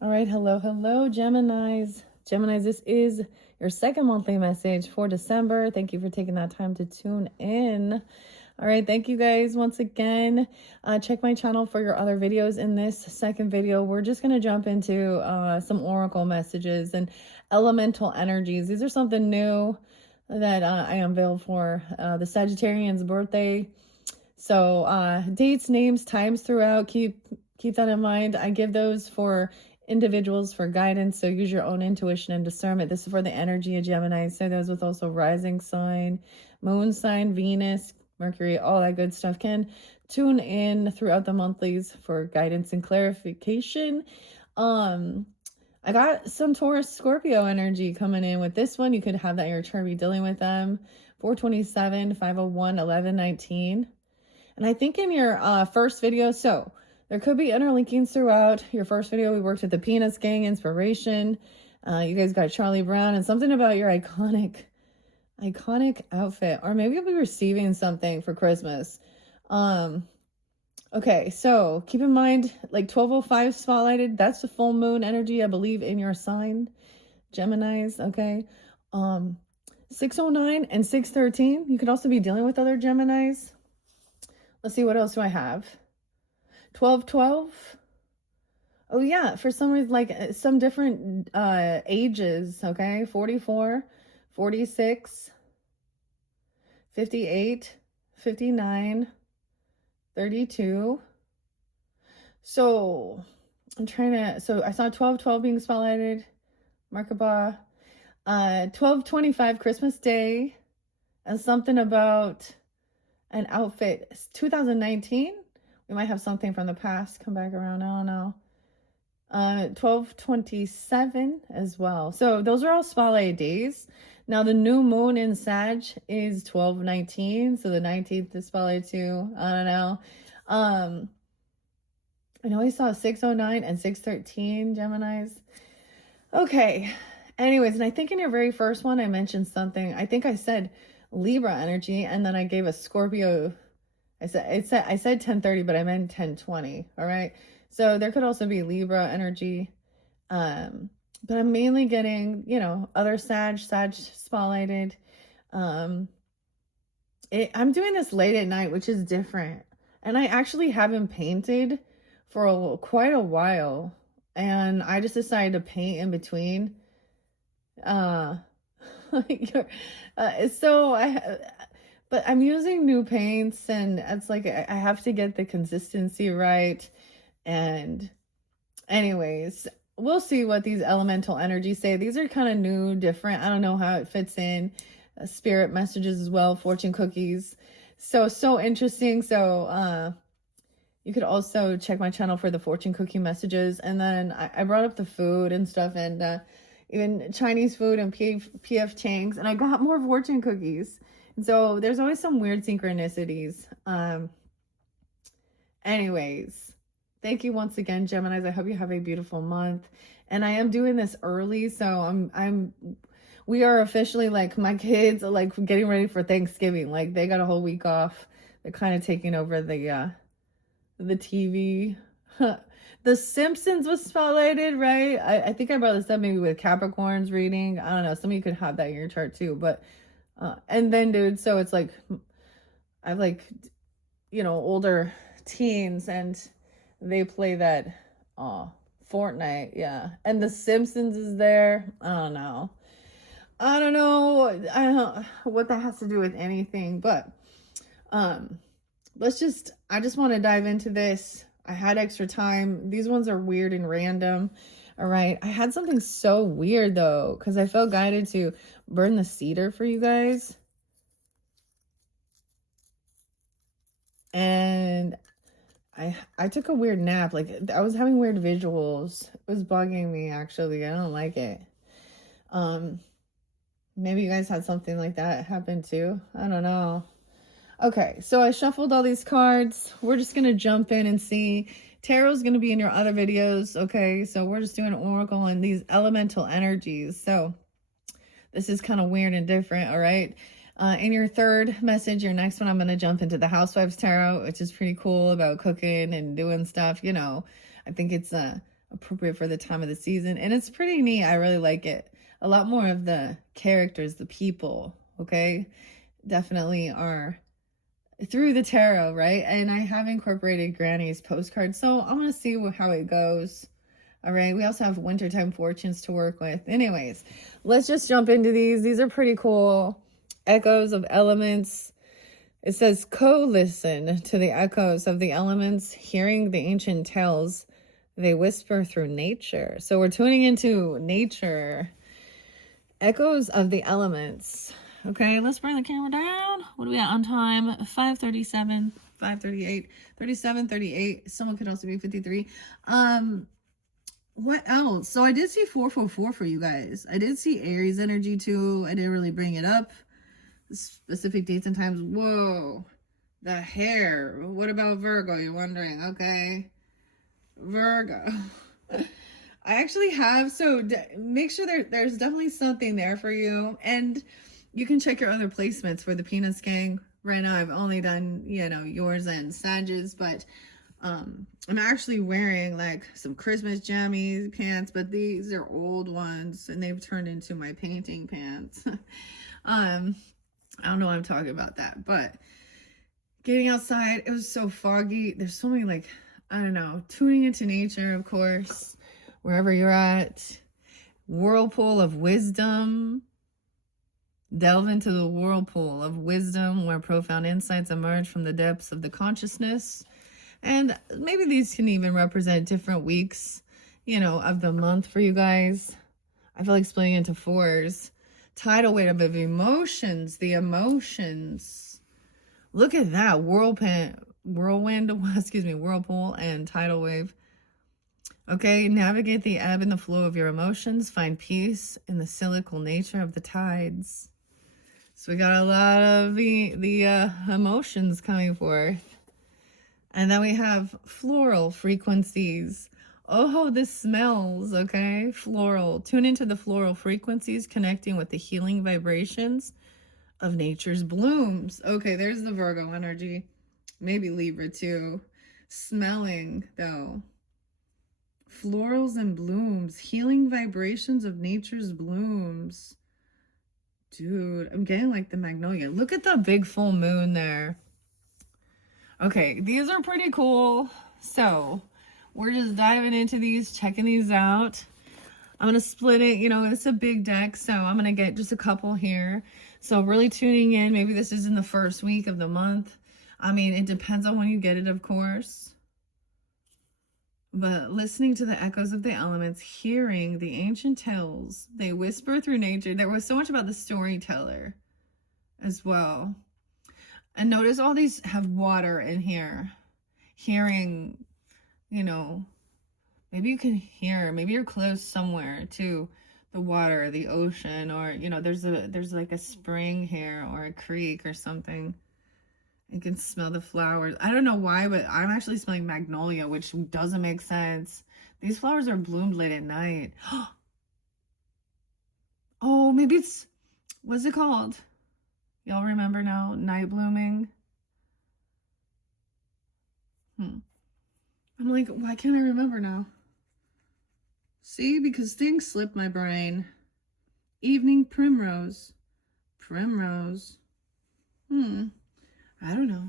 All right, hello, Geminis. Geminis, this is your second monthly message for December. Thank you for taking that time to tune in. All right, thank you guys once again. Check my channel for your other videos. In this second video, we're just going to jump into some oracle messages and elemental energies. These are something new that I unveiled for the Sagittarian's birthday. So dates, names, times throughout, keep that in mind. I give those for individuals for guidance, so use your own intuition and discernment. This is for the energy of Gemini. So those with also rising sign, moon sign, Venus, Mercury, all that good stuff can tune in throughout the monthlies for guidance and clarification. I got some Taurus Scorpio energy coming in with this one. You could have that in your chart, be dealing with them. 427, 501, 1119. And I think in your first video, so there could be interlinkings throughout. Your first video, we worked with the Peanuts Gang inspiration. You guys got Charlie Brown and something about your iconic outfit. Or maybe you'll be receiving something for Christmas. Okay, so keep in mind, like 1205 spotlighted, that's the full moon energy, I believe, in your sign, Geminis, okay? 609 and 613, you could also be dealing with other Geminis. Let's see, what else do I have? 1212. Oh yeah, for some reason, like some different ages, okay? 44, 46, 58, 59, 32. So I'm trying to, so I saw 1212 being spotlighted, Merkaba. 1225 Christmas Day, and something about an outfit. 2019, we might have something from the past come back around. I don't know. 1227 as well. So those are all spotlight days. Now the new moon in Sag is 1219, so the 19th is spotlight too. I don't know. I know I saw 609 and 613 Geminis. Okay. Anyways, and I think in your very first one I mentioned something. I think I said Libra energy, and then I gave a Scorpio. I said 1030, but I meant 1020. All right. So there could also be Libra energy. But I'm mainly getting, other Sag spotlighted. I'm doing this late at night, which is different. And I actually haven't painted for quite a while. And I just decided to paint in between. But I'm using new paints, and it's like I have to get the consistency right. And anyways, we'll see what these elemental energies say. These are kind of new, different. I don't know how it fits in. Spirit messages as well, fortune cookies. So interesting. So you could also check my channel for the fortune cookie messages. And then I brought up the food and stuff, and even Chinese food and PF Chang's, and I got more fortune cookies. So there's always some weird synchronicities. Anyways, thank you once again, Geminis. I hope you have a beautiful month. And I am doing this early, so we are officially, like, my kids are like getting ready for Thanksgiving. Like, they got a whole week off. They're kind of taking over the TV. The Simpsons was spotlighted, right? I think I brought this up maybe with Capricorn's reading. I don't know. Some of you could have that in your chart too. But, and then, dude, so it's like, I have like, older teens, and they play that Fortnite. Yeah. And The Simpsons is there. I don't know. I don't know what that has to do with anything, but, I just want to dive into this. I had extra time. These ones are weird and random. All right. I had something so weird though, because I felt guided to burn the cedar for you guys. And I took a weird nap. Like, I was having weird visuals. It was bugging me, actually. I don't like it. Maybe you guys had something like that happen too. I don't know. Okay, so I shuffled all these cards. We're just going to jump in and see. Tarot's going to be in your other videos, okay? So we're just doing oracle and these elemental energies. So this is kind of weird and different, all right? In your third message, your next one, I'm going to jump into the Housewives Tarot, which is pretty cool, about cooking and doing stuff, I think it's appropriate for the time of the season. And it's pretty neat. I really like it. A lot more of the characters, the people, okay, definitely are through the tarot, right? And I have incorporated Granny's postcard, so I'm going to see how it goes. All right, we also have wintertime fortunes to work with. Anyways, let's just jump into these. These are pretty cool. Echoes of elements. It says, co-listen to the echoes of the elements, hearing the ancient tales they whisper through nature. So we're tuning into nature. Echoes of the elements. Okay, let's bring the camera down. What do we got on time? 5:37, 5:38, 37, 38. Someone could also be 53. What else? So I did see 444 for you guys. I did see Aries energy too. I didn't really bring it up. Specific dates and times. Whoa. The hair. What about Virgo? You're wondering. Okay. Virgo. I actually have, so make sure there's definitely something there for you. And you can check your other placements for the Penis Gang. Right now I've only done, yours and Sages, but I'm actually wearing like some Christmas jammies pants, but these are old ones and they've turned into my painting pants. I don't know why I'm talking about that, but getting outside, it was so foggy. There's so many, like, I don't know, tuning into nature, of course, wherever you're at. Whirlpool of wisdom. Delve into the whirlpool of wisdom where profound insights emerge from the depths of the consciousness. And maybe these can even represent different weeks, of the month for you guys. I feel like splitting into fours. Tidal wave of emotions, the emotions. Look at that. Whirlpool and tidal wave. Okay, navigate the ebb and the flow of your emotions. Find peace in the cyclical nature of the tides. So we got a lot of the emotions coming forth. And then we have floral frequencies. Oh, this smells, okay? Floral. Tune into the floral frequencies, connecting with the healing vibrations of nature's blooms. Okay, there's the Virgo energy. Maybe Libra too. Smelling, though. Florals and blooms. Healing vibrations of nature's blooms. Dude, I'm getting like the magnolia. Look at the big full moon there. Okay, these are pretty cool. So we're just diving into these, checking these out. I'm going to split it. It's a big deck, so I'm going to get just a couple here. So really tuning in. Maybe this is in the first week of the month. I mean, it depends on when you get it, of course. But listening to the echoes of the elements, hearing the ancient tales, they whisper through nature. There was so much about the storyteller as well. And notice all these have water in here. Hearing, maybe you can hear, maybe you're close somewhere to the water, the ocean, or, there's like a spring here or a creek or something. You can smell the flowers. I don't know why, but I'm actually smelling magnolia, which doesn't make sense. These flowers are bloomed late at night. Oh, maybe it's, what's it called? Y'all remember now? Night blooming. I'm like, why can't I remember now? See, because things slip my brain. Evening primrose. Primrose. I don't know.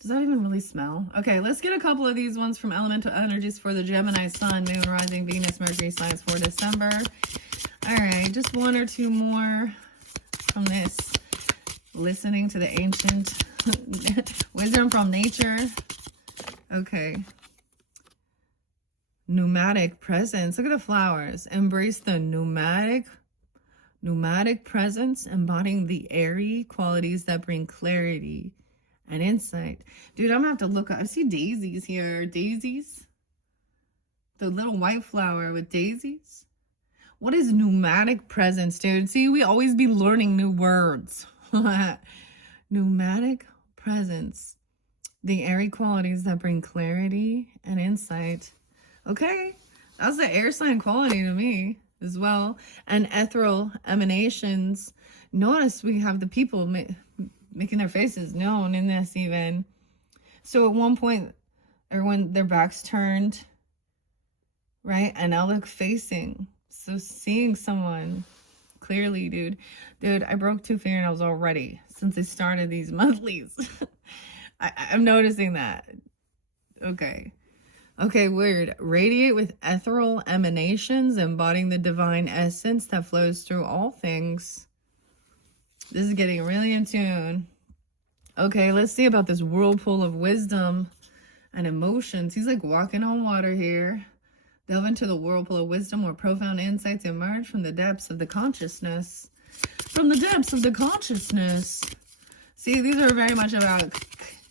Does that even really smell? Okay, let's get a couple of these ones from elemental energies for the Gemini, Sun, Moon, Rising, Venus, Mercury signs for December. All right, just one or two more from this. Listening to the ancient wisdom from nature. Okay. Pneumatic presence. Look at the flowers. Embrace the pneumatic presence, embodying the airy qualities that bring clarity and insight. Dude, I'm gonna have to look up. I see daisies here. Daisies. The little white flower with daisies. What is pneumatic presence, dude? See, we always be learning new words. Pneumatic presence. The airy qualities that bring clarity and insight. Okay, that's the air sign quality to me as well. And ethereal emanations. Notice we have the people making their faces known in this even. So at one point, or when their backs turned, right? And now look facing. So seeing someone clearly, dude. Dude, I broke 2 fingernails already since I started these monthlies. I'm noticing that. Okay. Okay, weird. Radiate with ethereal emanations, embodying the divine essence that flows through all things. This is getting really in tune. Okay, let's see about this whirlpool of wisdom and emotions. He's like walking on water here. Delve into the whirlpool of wisdom where profound insights emerge from the depths of the consciousness. From the depths of the consciousness. See, these are very much about,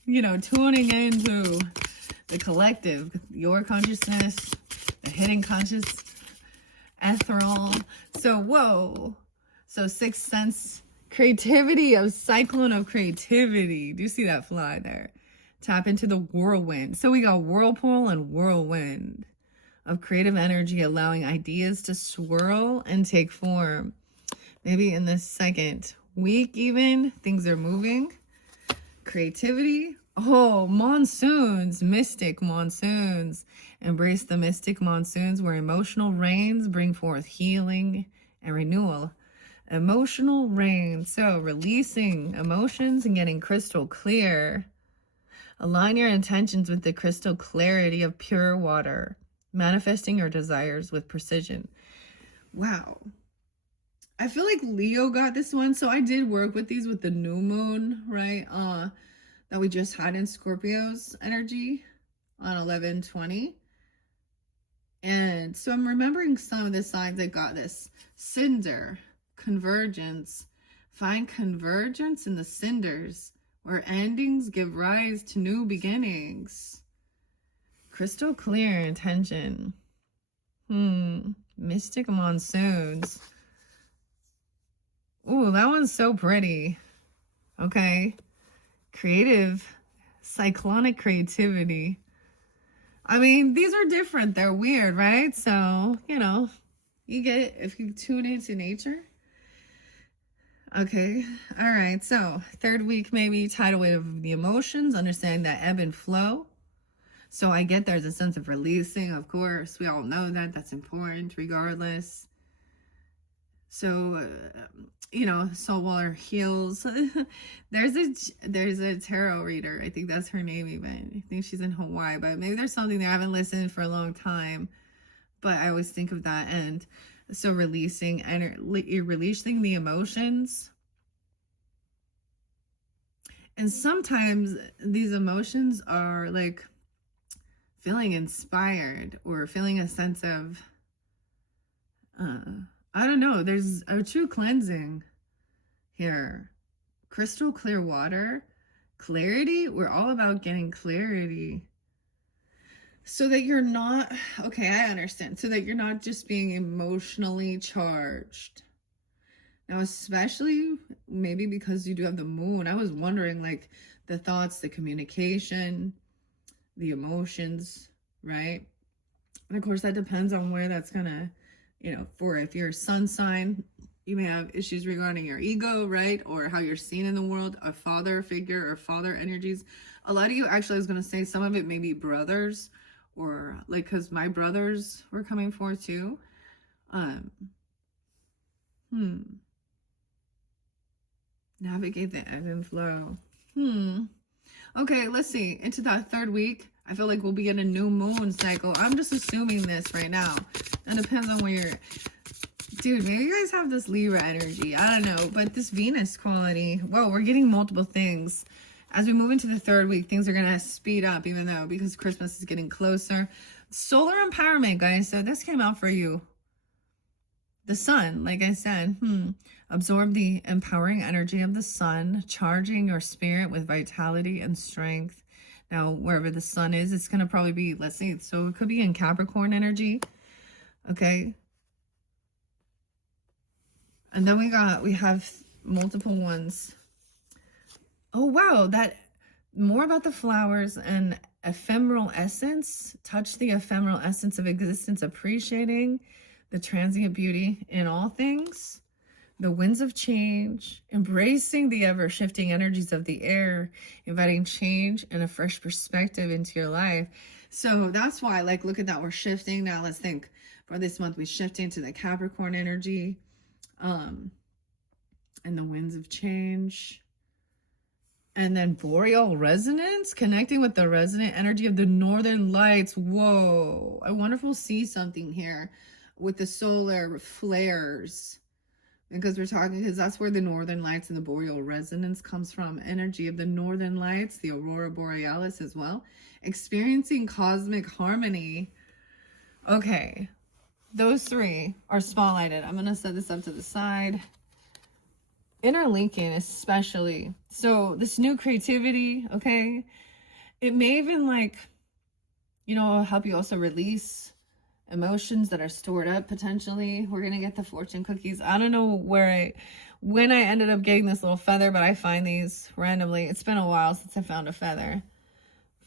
you know, tuning into the collective, your consciousness, the hidden conscious, ethereal. So, whoa. So, sixth sense, creativity, a cyclone of creativity. Do you see that fly there? Tap into the whirlwind. So, we got whirlpool and whirlwind of creative energy, allowing ideas to swirl and take form. Maybe in this second week, even, things are moving. Creativity. Oh, monsoons, mystic monsoons. Embrace the mystic monsoons where emotional rains bring forth healing and renewal. Emotional rain. So releasing emotions and getting crystal clear. Align your intentions with the crystal clarity of pure water. Manifesting your desires with precision. Wow. I feel like Leo got this one. So I did work with these with the new moon, right? That we just had in Scorpio's energy on 11/20. And so I'm remembering some of the signs that got this. Cinder, convergence. Find convergence in the cinders where endings give rise to new beginnings. Crystal clear intention. Mystic monsoons. Ooh, that one's so pretty. Okay. Creative, cyclonic creativity. I mean, these are different. They're weird, right? So, you know, you get it if you tune into nature. Okay. All right. So, third week, maybe tidal wave of the emotions, understanding that ebb and flow. So, I get there's a sense of releasing, of course. We all know that. That's important, regardless. So, you know, saltwater heals. there's a tarot reader. I think that's her name even. I think she's in Hawaii, but maybe there's something there. I haven't listened for a long time, but I always think of that. And so releasing the emotions. And sometimes these emotions are like feeling inspired or feeling a sense of, I don't know. There's a true cleansing here. Crystal clear water. Clarity. We're all about getting clarity. So that you're not, okay, I understand. So that you're not just being emotionally charged. Now, especially maybe because you do have the moon. I was wondering, like, the thoughts, the communication, the emotions, right? And of course, that depends on where that's gonna, you know, for if you're a sun sign, you may have issues regarding your ego, right? Or how you're seen in the world, a father figure or father energies. A lot of you, actually, I was going to say some of it may be brothers or like, because my brothers were coming forth too. Navigate the ebb and flow. Okay, let's see. Into that third week, I feel like we'll be in a new moon cycle. I'm just assuming this right now. It depends on where you're. Dude, maybe you guys have this Libra energy. I don't know. But this Venus quality. Whoa, we're getting multiple things. As we move into the third week, things are going to speed up, even though because Christmas is getting closer. Solar empowerment, guys. So this came out for you. The sun, like I said. Absorb the empowering energy of the sun, charging your spirit with vitality and strength. Now, wherever the sun is, it's going to probably be, let's see, so it could be in Capricorn energy. Okay. And then we have multiple ones. Oh, wow. That more about the flowers and ephemeral essence. Touch the ephemeral essence of existence, appreciating the transient beauty in all things. The winds of change, embracing the ever-shifting energies of the air, inviting change and a fresh perspective into your life. So that's why, like, look at that. We're shifting. Now let's think for this month, we shift into the Capricorn energy, and the winds of change. And then boreal resonance, connecting with the resonant energy of the northern lights. Whoa. I wonder if we'll see something here with the solar flares. Because we're talking, because that's where the northern lights and the boreal resonance comes from. Energy of the northern lights, the aurora borealis as well. Experiencing cosmic harmony. Okay. Those three are spotlighted. I'm going to set this up to the side. Interlinking especially. So this new creativity, okay, it may even, like, you know, help you also release emotions that are stored up potentially. We're gonna get the fortune cookies. I don't know when I ended up getting this little feather, but I find these randomly. It's been a while since I found a feather.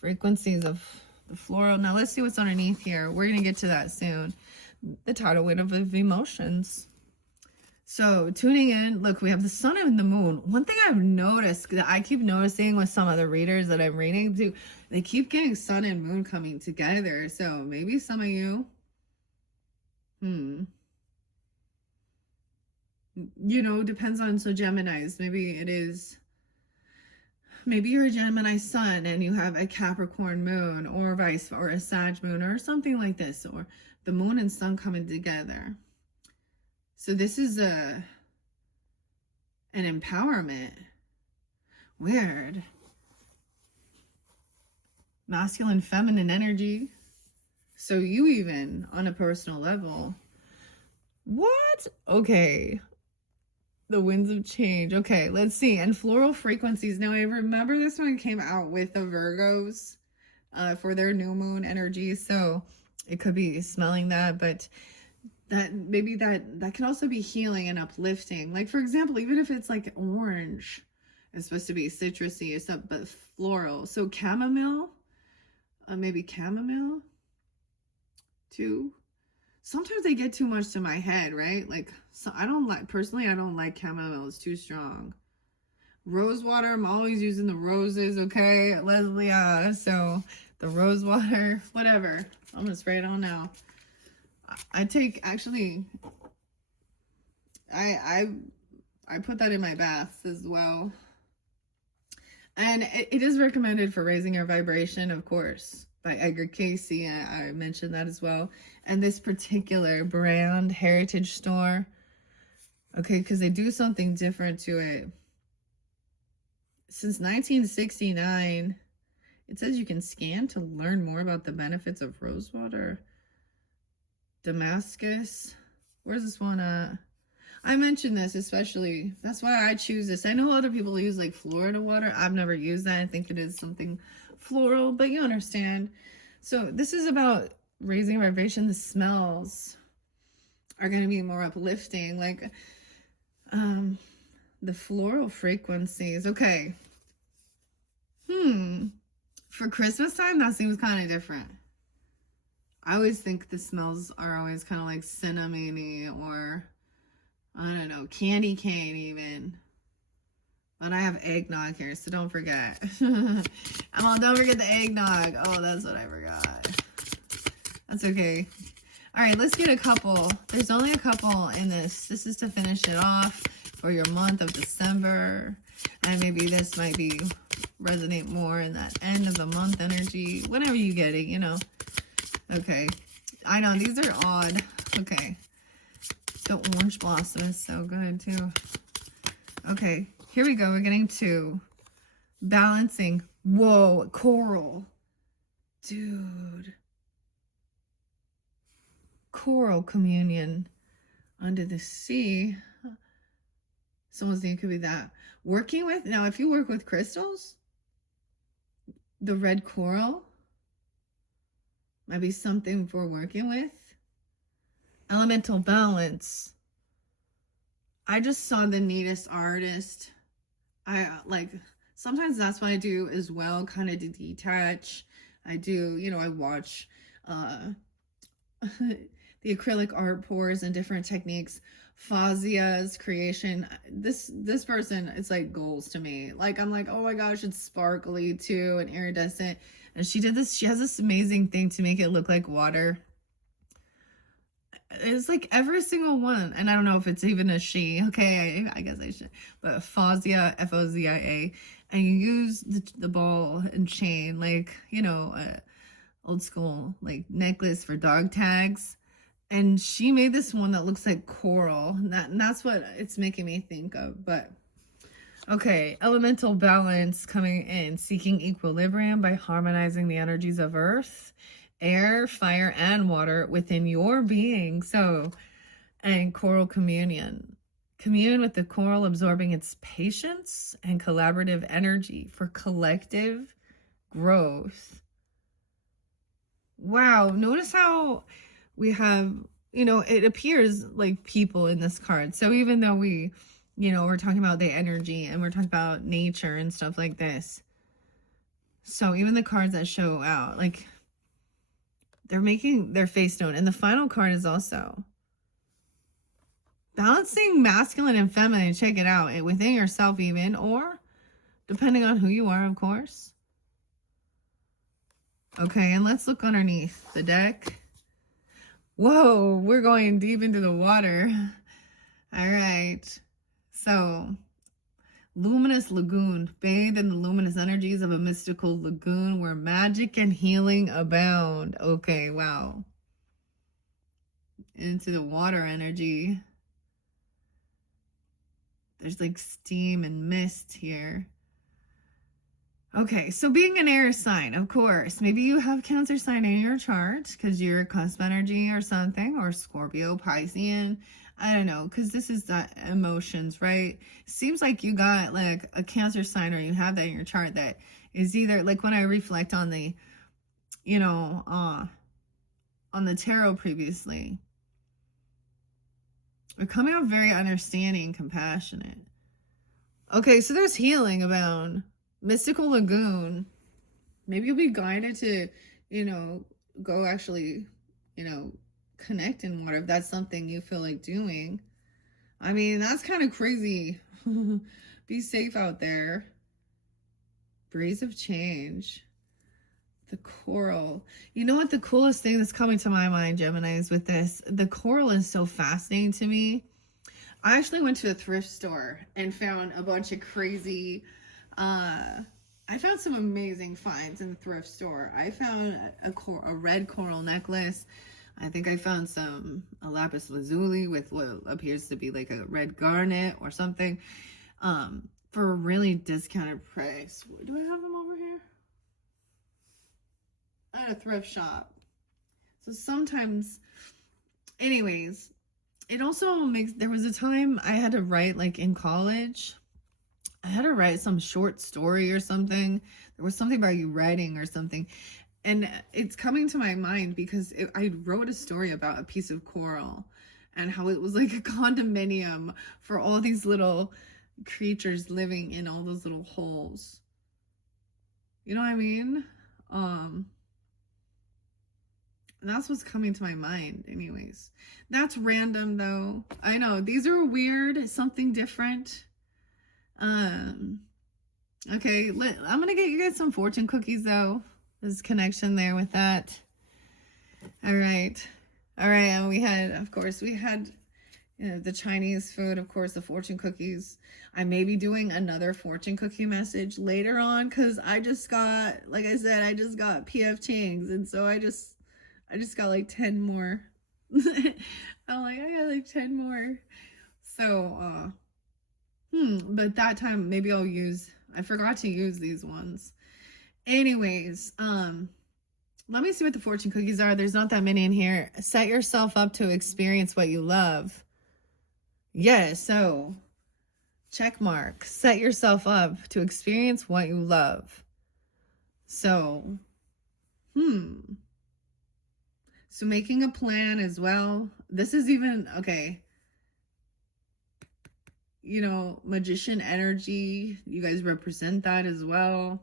Frequencies of the floral. Now let's see what's underneath here. We're gonna get to that soon. The tidal wave of emotions. So tuning in, look, we have the sun and the moon. One thing I've noticed, that I keep noticing with some of the readers that I'm reading too, they keep getting sun and moon coming together. So maybe some of you, you know, depends on, so Geminis, maybe you're a Gemini sun and you have a Capricorn moon, or or a Sag moon, or something like this, or the moon and sun coming together. So this is an empowerment. Weird. Masculine, feminine energy. So you even, on a personal level. What? Okay. The winds of change. Okay, let's see. And floral frequencies. Now, I remember this one came out with the Virgos for their new moon energy. So it could be smelling that, but that maybe that can also be healing and uplifting. Like, for example, even if it's like orange, it's supposed to be citrusy or something, but floral. So chamomile, maybe chamomile too. Sometimes they get too much to my head, right? Like, so I don't like chamomile. It's too strong. Rose water, I'm always using the roses, okay, Leslie? So the rose water, whatever. I'm gonna spray it on now. I put that in my baths as well. And it is recommended for raising your vibration, of course, by Edgar Casey. I mentioned that as well. And this particular brand, Heritage Store, okay, because they do something different to it. Since 1969, it says you can scan to learn more about the benefits of rosewater. Damascus. Where's this one at? I mentioned this especially. That's why I choose this. I know other people use like Florida water. I've never used that. I think it is something floral, but you understand. So this is about raising vibration. The smells are going to be more uplifting. Like the floral frequencies. Okay. For Christmas time, that seems kind of different. I always think the smells are always kind of like cinnamony, or I don't know, candy cane even. But I have eggnog here, so don't forget. Don't forget the eggnog. Oh, that's what I forgot. That's okay. All right, let's get a couple. There's only a couple in this. This is to finish it off for your month of December. And maybe this might be resonate more in that end of the month energy. Whenever you get it, you know. Okay. I know, these are odd. Okay. The orange blossom is so good, too. Okay. Here we go. We're getting to balancing. Whoa, coral. Dude. Coral communion under the sea. Someone's name could be that. Working with, now if you work with crystals, the red coral might be something for working with. Elemental balance. I just saw the neatest artist. I like, sometimes that's what I do as well, kind of to detach. I do, you know, I watch the acrylic art pours and different techniques. Fazia's creation. This person, it's like goals to me. Like, I'm like, oh my gosh, it's sparkly too and iridescent. And she has this amazing thing to make it look like water. It's like every single one. And I don't know if it's even a she. Okay, I guess I should. But Fozia, F-O-Z-I-A. And you use the ball and chain, like, you know, old school, like, necklace for dog tags. And she made this one that looks like coral. And that's what it's making me think of. But, okay, elemental balance coming in. Seeking equilibrium by harmonizing the energies of earth, air, fire, and water within your being. So, and coral communion. Commune with the coral, absorbing its patience and collaborative energy for collective growth. Wow, notice how we have, you know, it appears like people in this card. So even though we, you know, we're talking about the energy and we're talking about nature and stuff like this. So even the cards that show out, like, they're making their face known. And the final card is also balancing masculine and feminine. Check it out. Within yourself even, or depending on who you are, of course. Okay, and let's look underneath the deck. Whoa, we're going deep into the water. All right. So, luminous lagoon. Bathe in the luminous energies of a mystical lagoon where magic and healing abound. Okay, wow. Into the water energy. There's like steam and mist here. Okay, so being an air sign, of course. Maybe you have Cancer sign in your chart because you're a cusp energy or something, or Scorpio, Piscean. I don't know, because this is the emotions, right? Seems like you got like a Cancer sign, or you have that in your chart that is either like, when I reflect on the, you know, on the tarot previously, they're coming out very understanding, compassionate. Okay, so there's healing abound. Mystical lagoon. Maybe you'll be guided to, you know, go actually, you know, connect in water if that's something you feel like doing. I mean, that's kind of crazy. Be safe out there. Breeze of change. The coral. You know what the coolest thing that's coming to my mind, Gemini, is with this? The coral is so fascinating to me. I actually went to a thrift store and found a bunch of crazy, I found some amazing finds in the thrift store. I found a red coral necklace. I think I found a lapis lazuli with what appears to be like a red garnet or something, for a really discounted price. Do I have them over here? At a thrift shop. So sometimes, anyways, it also makes, there was a time I had to write, like in college, I had to write some short story or something. There was something about you writing or something. And it's coming to my mind because I wrote a story about a piece of coral and how it was like a condominium for all these little creatures living in all those little holes. You know what I mean? And that's what's coming to my mind anyways. That's random though. I know these are weird, something different. Okay, I'm gonna get you guys some fortune cookies though. There's a connection there with that. All right, and we had, of course, you know, the Chinese food, of course, the fortune cookies. I may be doing another fortune cookie message later on because I just got, like I said, I just got PF Chang's, and so I just got like 10 more. I'm like, I got like 10 more. So, but that time maybe I'll use, I forgot to use these ones. Anyways, let me see what the fortune cookies are. There's not that many in here. Set yourself up to experience what you love. Yes, so check mark. Set yourself up to experience what you love. So, so making a plan as well. This is even, okay, you know, magician energy. You guys represent that as well.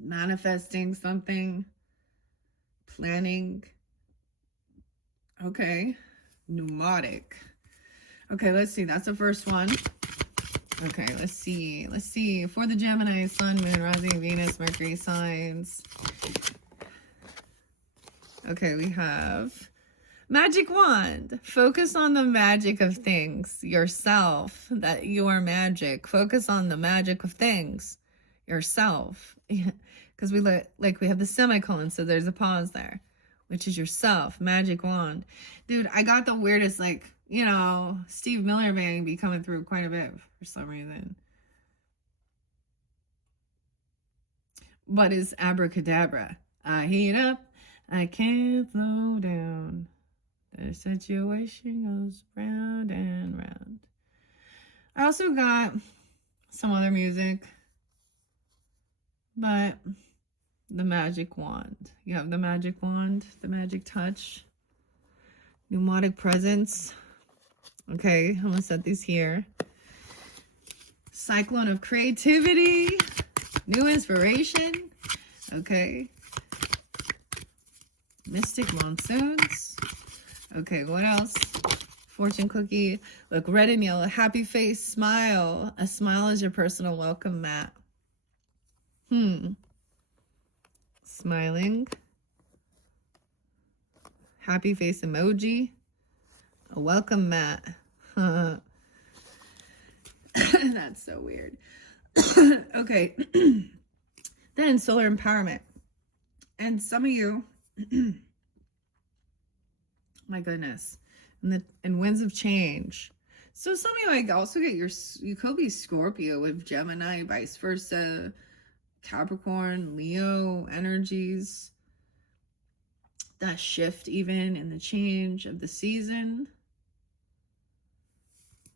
Manifesting something. Planning. Okay. Pneumatic. Okay, let's see. That's the first one. Okay, let's see. For the Gemini, Sun, Moon, Rising, Venus, Mercury signs. Okay, we have magic wand. Focus on the magic of things, yourself, that you are magic. Focus on the magic of things, yourself. Because we have the semicolon, so there's a pause there, which is yourself, magic wand. Dude, I got the weirdest, like, you know, Steve Miller Bang be coming through quite a bit for some reason. But it's abracadabra. I heat up, I can't slow down. The situation goes round and round. I also got some other music, but the magic wand. You have the magic wand, the magic touch, pneumatic presence. Okay, I'm gonna set these here. Cyclone of creativity, new inspiration. Okay. Mystic monsoons. Okay, what else? Fortune cookie. Look, red and yellow. Happy face, smile. A smile is your personal welcome mat. Smiling. Happy face emoji. A welcome mat. That's so weird. Okay. Then solar empowerment. And some of you, my goodness, and winds of change. So some of you, like, also get you could be Scorpio with Gemini, vice versa, Capricorn, Leo energies. That shift even in the change of the season.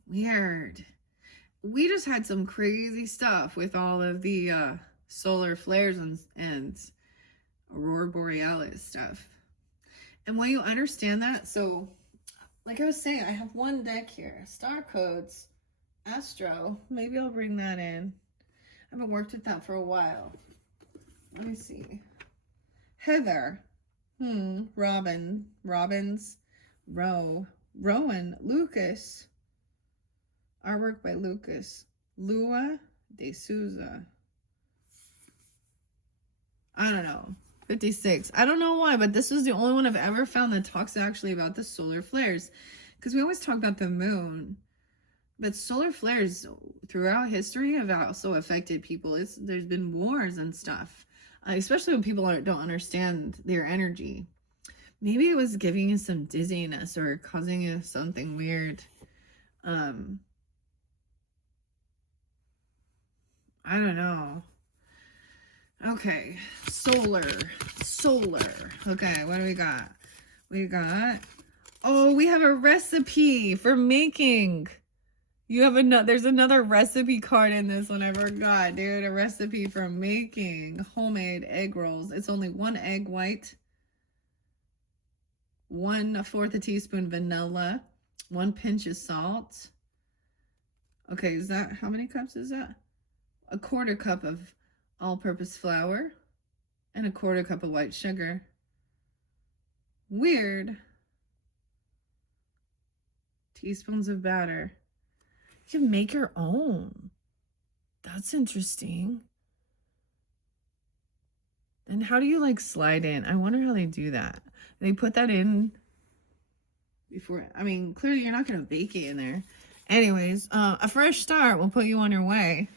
Weird. We just had some crazy stuff with all of the solar flares and aurora borealis stuff. And when you understand that, so like I was saying, I have one deck here, star codes, astro. Maybe I'll bring that in. I haven't worked with that for a while. Let me see. Heather, Robbins, Rowan, Lucas, artwork by Lucas, Lua de Souza. I don't know. 56. I don't know why, but this is the only one I've ever found that talks actually about the solar flares. Because we always talk about the moon. But solar flares throughout history have also affected people. There's been wars and stuff. Especially when people don't understand their energy. Maybe it was giving you some dizziness or causing you something weird. I don't know. Okay, solar. Okay, what do we got? Oh, we have a recipe for making. There's another recipe card in this one. I forgot, dude. A recipe for making homemade egg rolls. It's only 1 egg white, 1/4 a teaspoon vanilla, 1 pinch of salt. Okay, how many cups is that? 1/4 cup of all-purpose flour and 1/4 cup of white sugar. Weird. Teaspoons of batter. You can make your own. That's interesting. And how do you like slide in? I wonder how they do that. They put that in before. I mean, clearly you're not going to bake it in there. Anyways, a fresh start will put you on your way.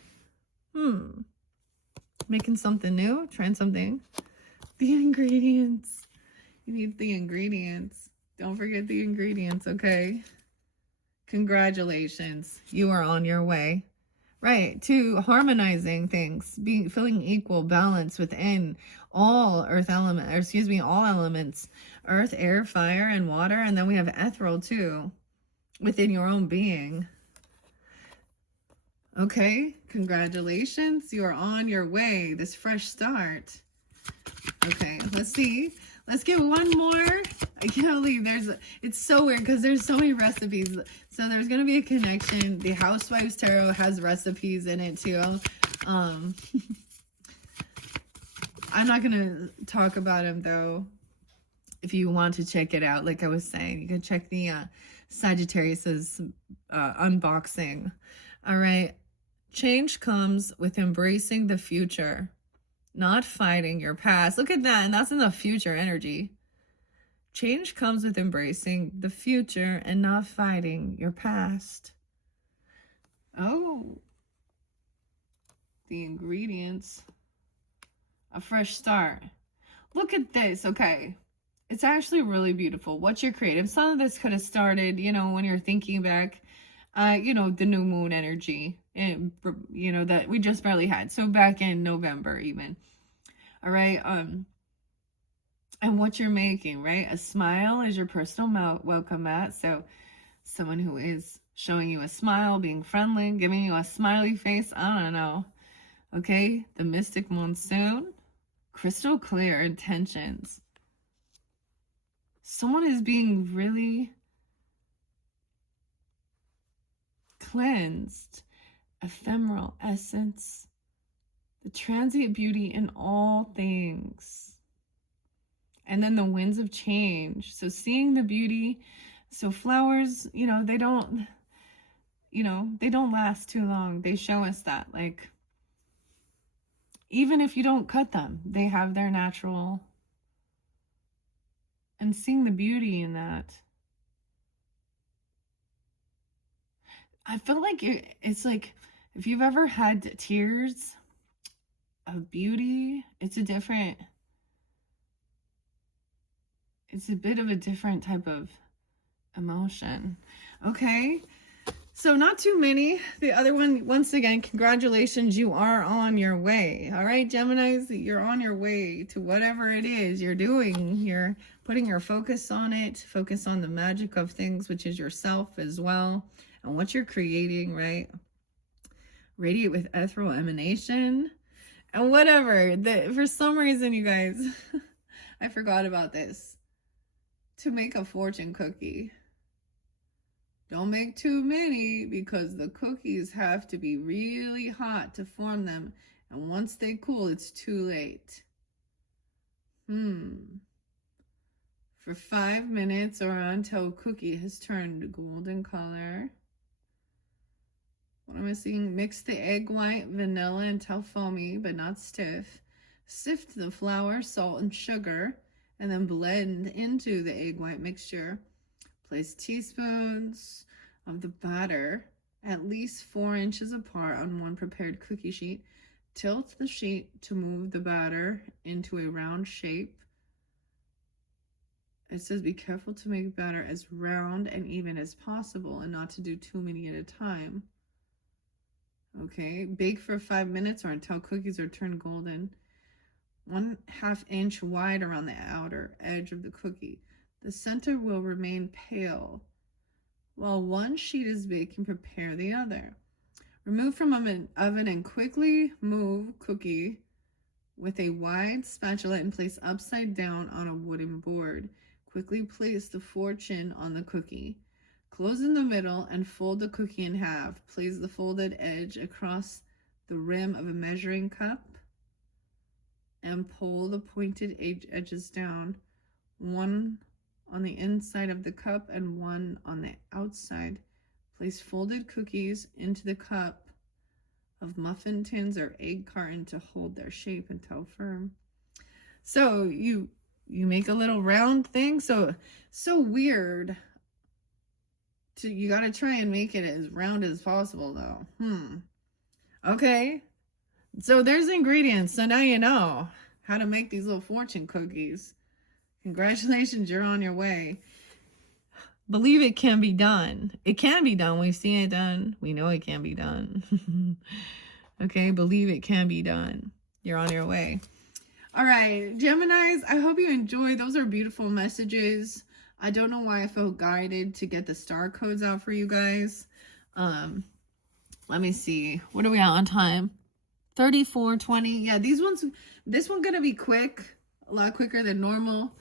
Making something new, trying something. The ingredients. You need the ingredients. Don't forget the ingredients, okay? Congratulations. You are on your way. Right, to harmonizing things, feeling equal balance within all all elements. Earth, air, fire, and water. And then we have ethereal too, within your own being. Okay, congratulations. You are on your way. This fresh start. Okay, let's see. Let's get one more. I can't believe it's so weird because there's so many recipes. So there's going to be a connection. The Housewives Tarot has recipes in it too. I'm not going to talk about them though. If you want to check it out, like I was saying, you can check the Sagittarius's unboxing. All right. Change comes with embracing the future, not fighting your past. Look at that. And that's in the future energy. Change comes with embracing the future and not fighting your past. Oh, the ingredients. A fresh start. Look at this. Okay. It's actually really beautiful. What's your creative? Some of this could have started, you know, when you're thinking back, you know, the new moon energy, and, you know, that we just barely had. So back in November even. All right. And what you're making, right? A smile is your personal welcome mat. So someone who is showing you a smile, being friendly, giving you a smiley face. I don't know. Okay. The mystic monsoon, crystal clear intentions. Someone is being really cleansed, ephemeral essence, the transient beauty in all things. And then the winds of change. So seeing the beauty. So flowers, you know, they don't last too long. They show us that, like, even if you don't cut them, they have their natural, and seeing the beauty in that. I feel like it's like, if you've ever had tears of beauty, it's a bit of a different type of emotion. Okay. So not too many. The other one, once again, congratulations, you are on your way. All right, Geminis, you're on your way to whatever it is you're doing. You're putting your focus on it. Focus on the magic of things, which is yourself as well, and what you're creating, right? Radiate with ethereal emanation and whatever. For some reason, you guys, I forgot about this. To make a fortune cookie. Don't make too many, because the cookies have to be really hot to form them. And once they cool, it's too late. For 5 minutes or until cookie has turned golden color. What am I seeing? Mix the egg white, vanilla until foamy, but not stiff. Sift the flour, salt, and sugar, and then blend into the egg white mixture. Place teaspoons of the batter at least 4 inches apart on one prepared cookie sheet. Tilt the sheet to move the batter into a round shape. It says be careful to make batter as round and even as possible and not to do too many at a time. Okay, bake for 5 minutes or until cookies are turned golden. 1/2 inch wide around the outer edge of the cookie. The center will remain pale. While one sheet is baking, prepare the other. Remove from oven and quickly move cookie with a wide spatula and place upside down on a wooden board. Quickly place the fortune on the cookie. Close in the middle and fold the cookie in half. Place the folded edge across the rim of a measuring cup and pull the pointed edges down, one on the inside of the cup and one on the outside. Place folded cookies into the cup of muffin tins or egg carton to hold their shape until firm. So you make a little round thing. So weird. You got to try and make it as round as possible though. Okay. So there's ingredients. So now you know how to make these little fortune cookies. Congratulations, you're on your way. Believe it can be done. It can be done. We've seen it done. We know it can be done. Okay, believe it can be done. You're on your way. All right, Geminis, I hope you enjoyed. Those are beautiful messages. I don't know why I felt guided to get the star codes out for you guys. Let me see. What are we at on time? 34:20. Yeah, this one's gonna be quick, a lot quicker than normal.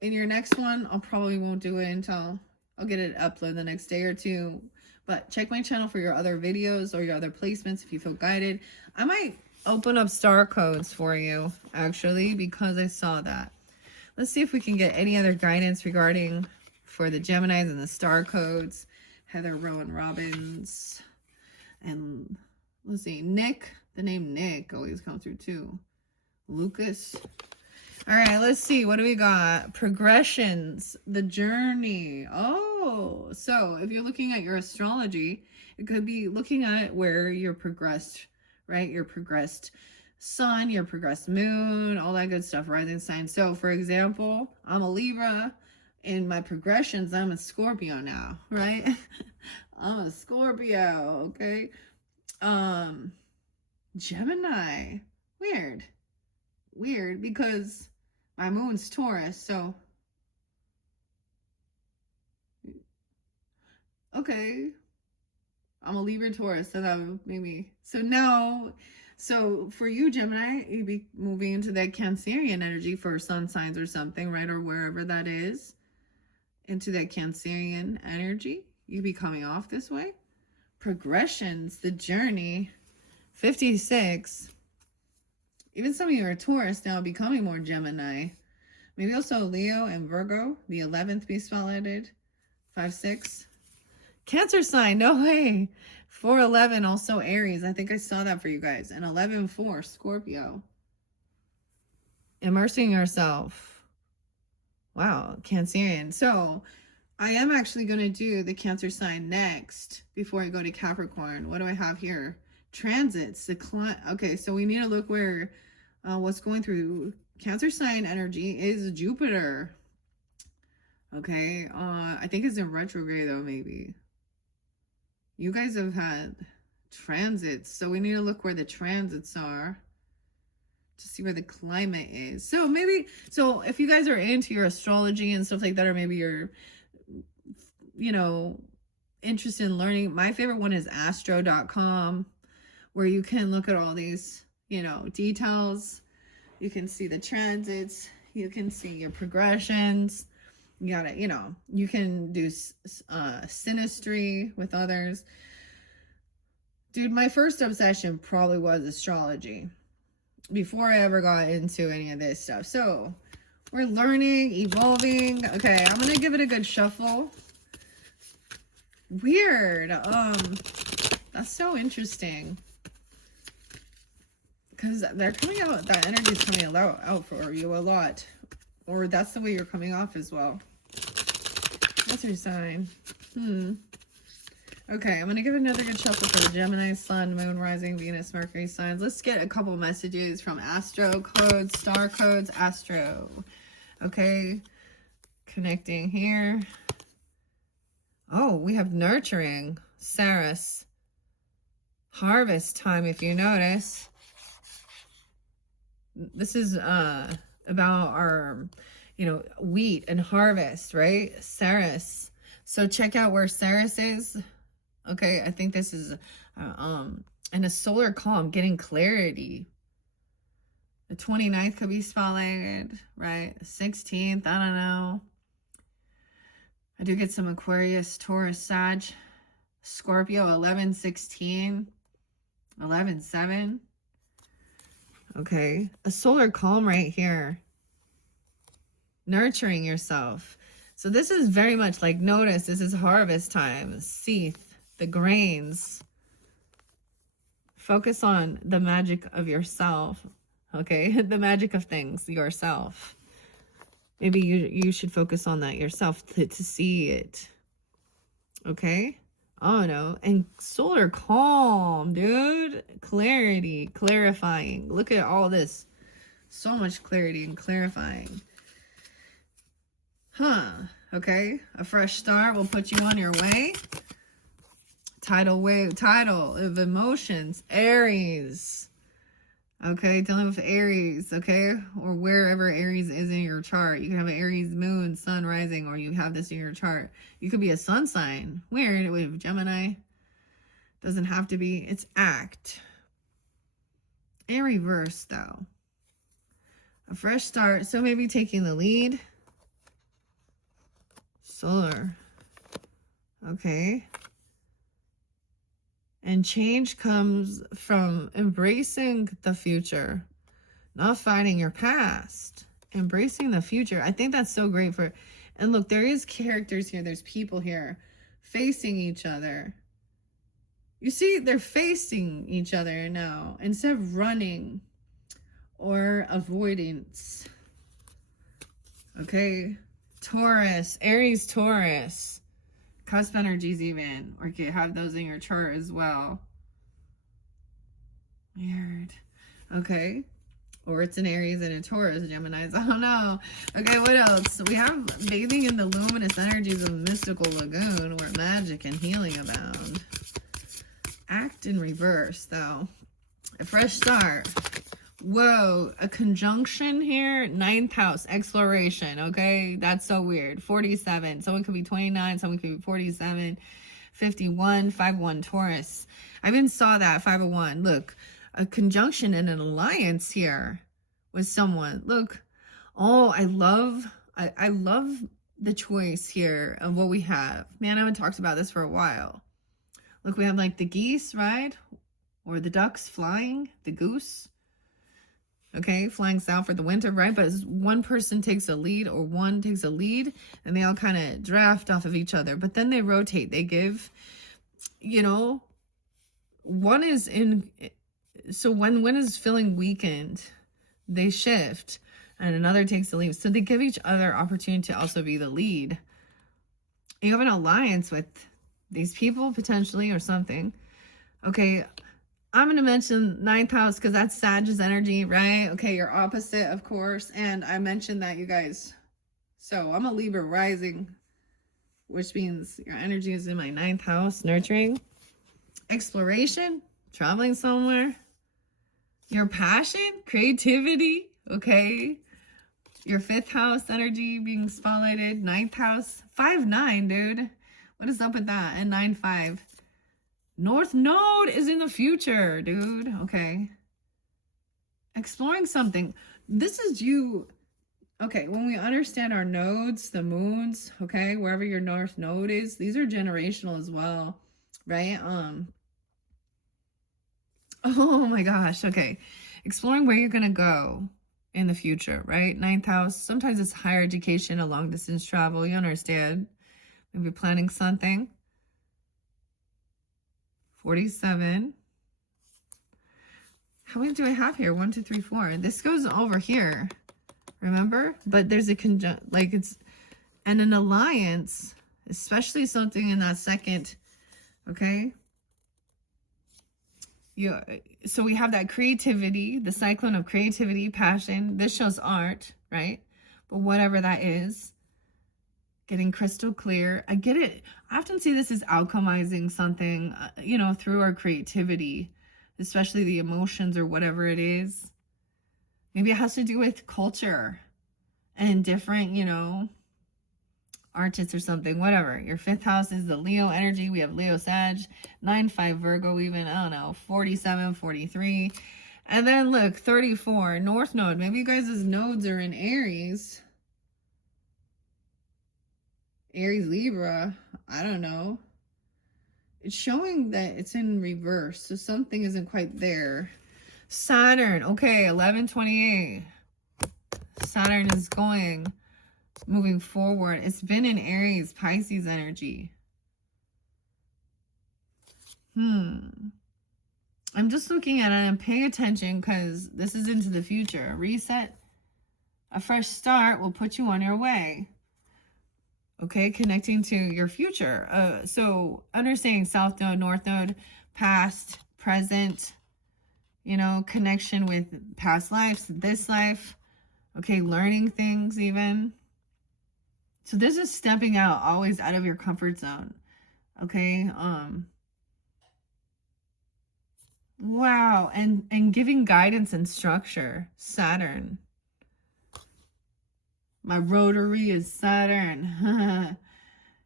In your next one, I'll probably won't do it until I'll get it uploaded the next day or two. But check my channel for your other videos or your other placements if you feel guided. I might open up star codes for you, actually, because I saw that. Let's see if we can get any other guidance regarding for the Geminis and the star codes. Heather Rowan Robbins. And let's see, Nick. The name Nick always comes through too. Lucas. All right, let's see. What do we got? Progressions, the journey. Oh, so if you're looking at your astrology, it could be looking at where you're progressed, right? Your progressed sun, your progressed moon, all that good stuff, rising sign. So, for example, I'm a Libra. In my progressions, I'm a Scorpio now, right? I'm a Scorpio, okay? Gemini. Weird because my moon's Taurus, so okay. I'm a Libra Taurus, so that would maybe so now so for you, Gemini, you'd be moving into that Cancerian energy for sun signs or something, right? Or wherever that is. Into that Cancerian energy. You'd be coming off this way. Progressions, the journey. 56. Even some of you are Taurus now becoming more Gemini. Maybe also Leo and Virgo, the 11th be spotlighted. 5-6. Cancer sign, no way. 4-11, also Aries. I think I saw that for you guys. And 11-4, Scorpio. Immersing yourself. Wow, Cancerian. So I am actually going to do the Cancer sign next before I go to Capricorn. What do I have here? Transits. Okay, so we need to look where what's going through Cancer sign energy is Jupiter. Okay, I think it's in retrograde though, maybe. You guys have had transits, so we need to look where the transits are to see where the climate is. So maybe, so if you guys are into your astrology and stuff like that, or maybe you're, you know, interested in learning, my favorite one is astro.com, where you can look at all these, you know, details. You can see the transits, you can see your progressions. You gotta, you know, you can do synastry with others. Dude, my first obsession probably was astrology before I ever got into any of this stuff. So we're learning, evolving. Okay, I'm gonna give it a good shuffle. Weird. That's so interesting. Because they're coming out, that energy is coming out for you a lot. Or that's the way you're coming off as well. What's your sign? Okay, I'm going to give another good shuffle for the Gemini, Sun, Moon, Rising, Venus, Mercury signs. Let's get a couple messages from Astro codes, star codes, Astro. Okay, connecting here. Oh, we have nurturing, Saris. Harvest time, if you notice. This is about our, you know, wheat and harvest, right? Saris. So check out where Saris is. Okay, I think this is in a solar calm, getting clarity. The 29th could be spotlighted, right? 16th, I don't know. I do get some Aquarius, Taurus, Sag, Scorpio, 11-16, 11-7. Okay, a solar calm right here. Nurturing yourself. So this is very much like, notice, this is harvest time. Seeth, the grains. Focus on the magic of yourself. Okay, the magic of things, yourself. Maybe you should focus on that yourself to see it. Okay? Oh no. And solar calm, dude. Clarity, clarifying. Look at all this. So much clarity and clarifying. Okay. A fresh start will put you on your way. Tidal wave, tidal of emotions. Aries. Okay, dealing with Aries, okay? Or wherever Aries is in your chart. You can have an Aries moon, sun rising, or you have this in your chart. You could be a sun sign. Weird with Gemini. Doesn't have to be. It's act. In reverse, though. A fresh start. So maybe taking the lead. Solar. Okay. And change comes from embracing the future, not fighting your past, embracing the future. I think that's so great for, and look, there is characters here. There's people here facing each other. You see, they're facing each other now instead of running or avoidance. Okay. Taurus, Aries, Taurus. Cusp energies even. Or you could have those in your chart as well. Weird. Okay. Or it's an Aries and a Taurus, Geminis. I don't know. Okay, what else? We have bathing in the luminous energies of a mystical lagoon where magic and healing abound. Act in reverse, though. A fresh start. Whoa, a conjunction here. 9th house, exploration. Okay, that's so weird. 47. Someone could be 29. Someone could be 47. 51. 5-1 Taurus. I even saw that. 501. Look, a conjunction and an alliance here with someone. Look. Oh, I love the choice here of what we have. Man, I haven't talked about this for a while. Look, we have like the geese, right? Or the ducks flying, the goose. Okay, flying south for the winter, right? But one person takes a lead or one takes a lead and they all kind of draft off of each other. But then they rotate. They give, you know, one is in, so when one is feeling weakened, they shift and another takes the lead. So they give each other opportunity to also be the lead. You have an alliance with these people potentially or something. Okay, I'm going to mention 9th house because that's Sag's energy, right? Okay, your opposite, of course. And I mentioned that, you guys. So I'm a Libra rising, which means your energy is in my 9th house, nurturing. Exploration, traveling somewhere. Your passion, creativity, okay? Your 5th house energy being spotlighted. 9th house, 5-9, dude. What is up with that? And 9-5. North Node is in the future, dude. Okay. Exploring something. This is you. Okay, when we understand our nodes, the moons, okay, wherever your North Node is, these are generational as well, right? Oh my gosh, okay. Exploring where you're going to go in the future, right? 9th house. Sometimes it's higher education, a long distance travel. You understand. Maybe planning something. 47. How many do I have here? 1, 2, 3, 4. This goes over here. Remember? But there's a like it's and an alliance, especially something in that second. Okay. So we have that creativity, the cyclone of creativity, passion. This shows art, right? But whatever that is, getting crystal clear. I get it. I often see this as alchemizing something, you know, through our creativity, especially the emotions or whatever it is. Maybe it has to do with culture and different, you know, artists or something, whatever. Your 5th house is the Leo energy. We have Leo, Sag, 9-5 Virgo even, I don't know, 47, 43. And then look, 34, North Node. Maybe you guys' nodes are in Aries. Aries, Libra, I don't know. It's showing that it's in reverse, so something isn't quite there. Saturn, okay, 11/28. Saturn is moving forward. It's been in Aries, Pisces energy. I'm just looking at it and paying attention because this is into the future. Reset, a fresh start will put you on your way. Okay, connecting to your future. So understanding South Node, North Node, past, present, you know, connection with past lives, this life. Okay, learning things even. So this is stepping out, always out of your comfort zone. Okay, wow, and giving guidance and structure. Saturn. My rotary is Saturn.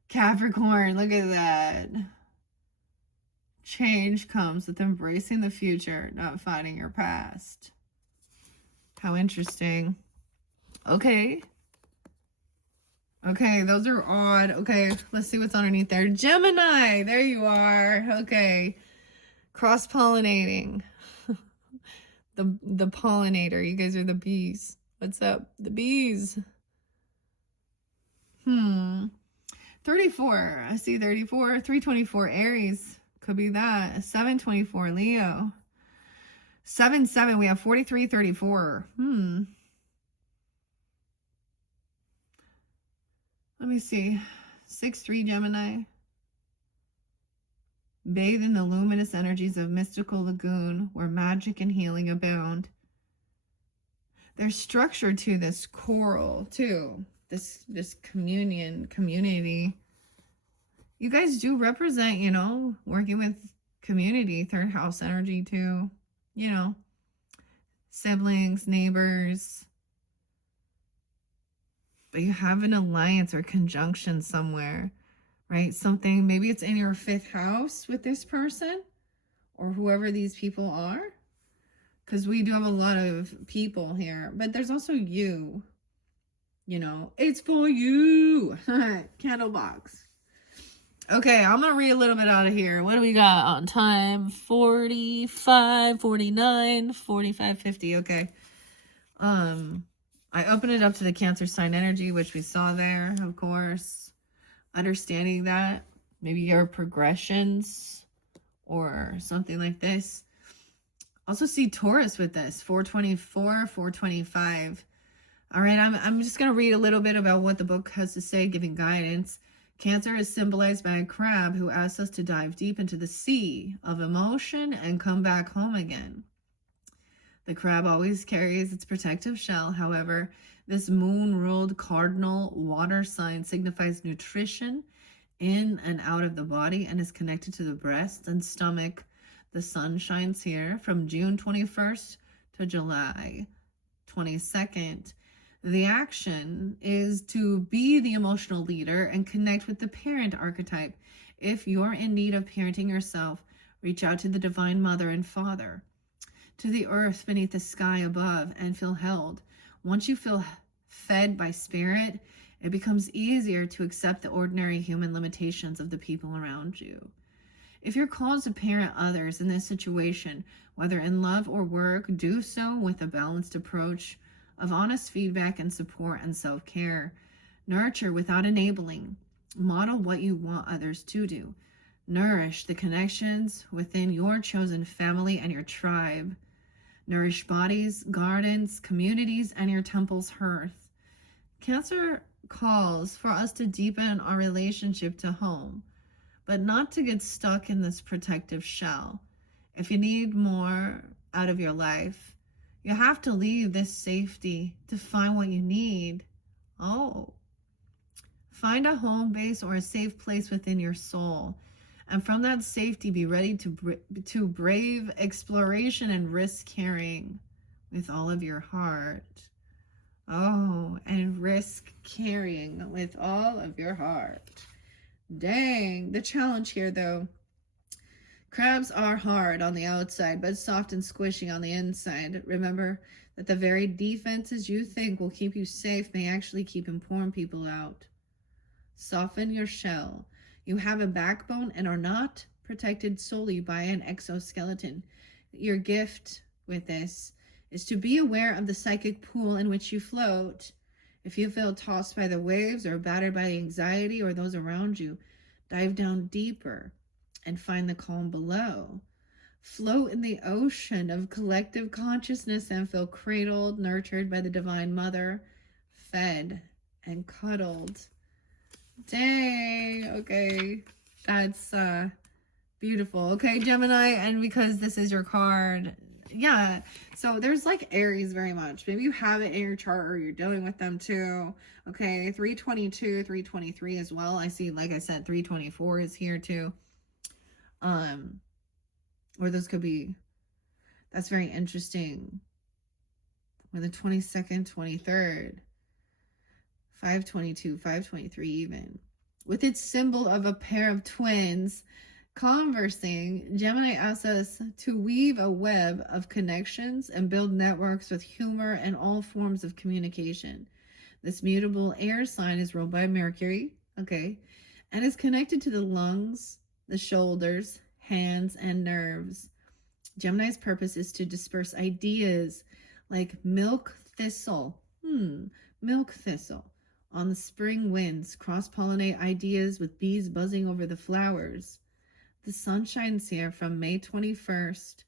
Capricorn, look at that. Change comes with embracing the future, not fighting your past. How interesting. Okay. Okay, those are odd. Okay, let's see what's underneath there. Gemini, there you are. Okay. Cross-pollinating. the pollinator. You guys are the bees. What's up? The bees. 34. I see 34. 324 Aries. Could be that. 724 Leo. 7-7. We have 43, 34. Let me see. 6-3 Gemini. Bathe in the luminous energies of mystical lagoon where magic and healing abound. There's structure to this coral too. This community. You guys do represent, you know, working with community, third house energy too. You know, siblings, neighbors. But you have an alliance or conjunction somewhere. Right? Something, maybe it's in your 5th house with this person or whoever these people are. Because we do have a lot of people here. But there's also you. You know, it's for you. Candle box. Okay, I'm going to read a little bit out of here. What do we got on time? 45, 49, 45, 50. Okay. I open it up to the Cancer sign energy, which we saw there, of course. Understanding that maybe your progressions or something like this. Also see Taurus with this, 424, 425. All right, I'm just going to read a little bit about what the book has to say, giving guidance. Cancer is symbolized by a crab who asks us to dive deep into the sea of emotion and come back home again. The crab always carries its protective shell. However, this moon-ruled cardinal water sign signifies nutrition in and out of the body and is connected to the breast and stomach. The sun shines here from June 21st to July 22nd. The action is to be the emotional leader and connect with the parent archetype. If you're in need of parenting yourself, reach out to the Divine Mother and Father, to the earth beneath the sky above, and feel held. Once you feel fed by spirit, it becomes easier to accept the ordinary human limitations of the people around you. If you're called to parent others in this situation, whether in love or work, do so with a balanced approach of honest feedback and support and self-care. Nurture without enabling. Model what you want others to do. Nourish the connections within your chosen family and your tribe. Nourish bodies, gardens, communities, and your temple's hearth. Cancer calls for us to deepen our relationship to home, but not to get stuck in this protective shell. If you need more out of your life, you have to leave this safety to find what you need. Find a home base or a safe place within your soul. And from that safety, be ready to brave exploration and risk carrying with all of your heart. And risk carrying with all of your heart. Dang, the challenge here though. Crabs are hard on the outside, but soft and squishy on the inside. Remember that the very defenses you think will keep you safe may actually keep important people out. Soften your shell. You have a backbone and are not protected solely by an exoskeleton. Your gift with this is to be aware of the psychic pool in which you float. If you feel tossed by the waves or battered by anxiety or those around you, dive down deeper and find the calm below. Float in the ocean of collective consciousness and feel cradled, nurtured by the Divine Mother, fed and cuddled. Dang, okay, that's beautiful. Okay, Gemini, and because this is your card, yeah, so there's like Aries very much. Maybe you have it in your chart or you're dealing with them too. Okay, 322, 323 as well. I see, like I said, 324 is here too. Or those could be, that's very interesting. Or the 22nd, 23rd. 522, 523 even. With its symbol of a pair of twins conversing, Gemini asks us to weave a web of connections and build networks with humor and all forms of communication. This mutable air sign is ruled by Mercury, okay, and is connected to the lungs, the shoulders, hands, and nerves. Gemini's purpose is to disperse ideas like milk thistle on the spring winds, cross-pollinate ideas with bees buzzing over the flowers. The sun shines here from May 21st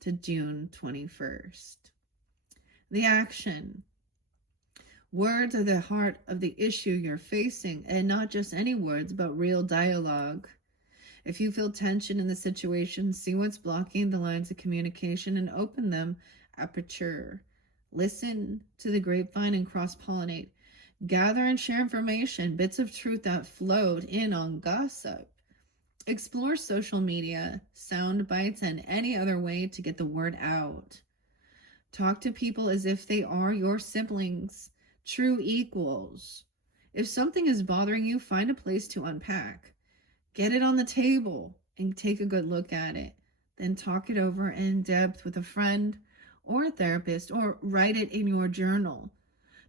to June 21st. The action. Words are the heart of the issue you're facing, and not just any words, but real dialogue. If you feel tension in the situation, see what's blocking the lines of communication and open them. Aperture. Listen to the grapevine and cross-pollinate. Gather and share information, bits of truth that flowed in on gossip. Explore social media, sound bites, and any other way to get the word out. Talk to people as if they are your siblings, true equals. If something is bothering you, find a place to unpack. Get it on the table and take a good look at it. Then talk it over in depth with a friend or a therapist, or write it in your journal.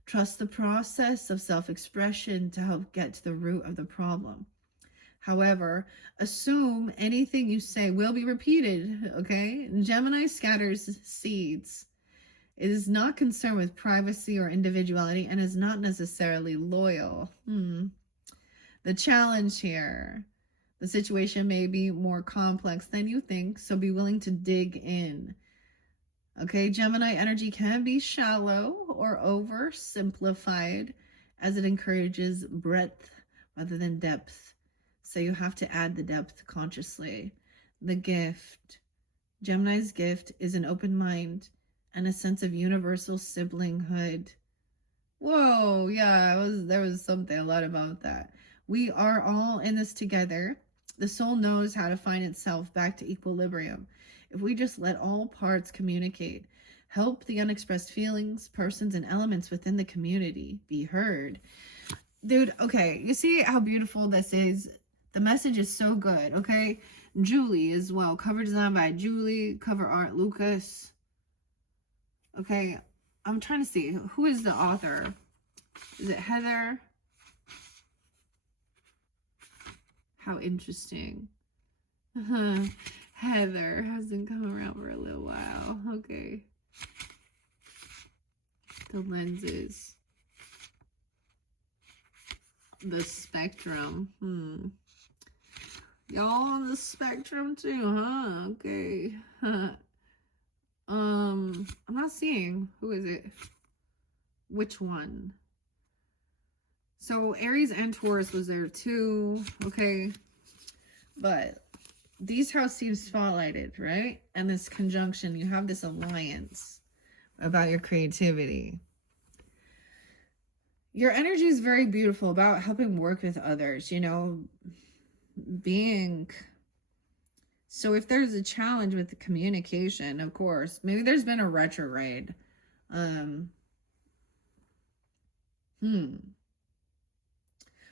Trust the process of self-expression to help get to the root of the problem. However, assume anything you say will be repeated, okay? Gemini scatters seeds. It is not concerned with privacy or individuality and is not necessarily loyal. The challenge here, the situation may be more complex than you think, so be willing to dig in. Okay, Gemini energy can be shallow or oversimplified as it encourages breadth rather than depth. So you have to add the depth consciously. The gift. Gemini's gift is an open mind and a sense of universal siblinghood. Whoa, yeah, there was a lot about that. We are all in this together. The soul knows how to find itself back to equilibrium. If we just let all parts communicate, help the unexpressed feelings, persons, and elements within the community be heard. Dude, okay, you see how beautiful this is? The message is so good, okay? Julie as well. Cover design by Julie. Cover art, Lucas. Okay, I'm trying to see. Who is the author? Is it Heather? How interesting. Heather hasn't come around for a little while. Okay. The lenses. The spectrum. Y'all on the spectrum too, huh? Okay. I'm not seeing. Who is it? Which one? So Aries and Taurus was there too. Okay. But these house seems spotlighted, right? And this conjunction, you have this alliance about your creativity. Your energy is very beautiful about helping work with others, you know, being. So if there's a challenge with the communication, of course, maybe there's been a retrograde.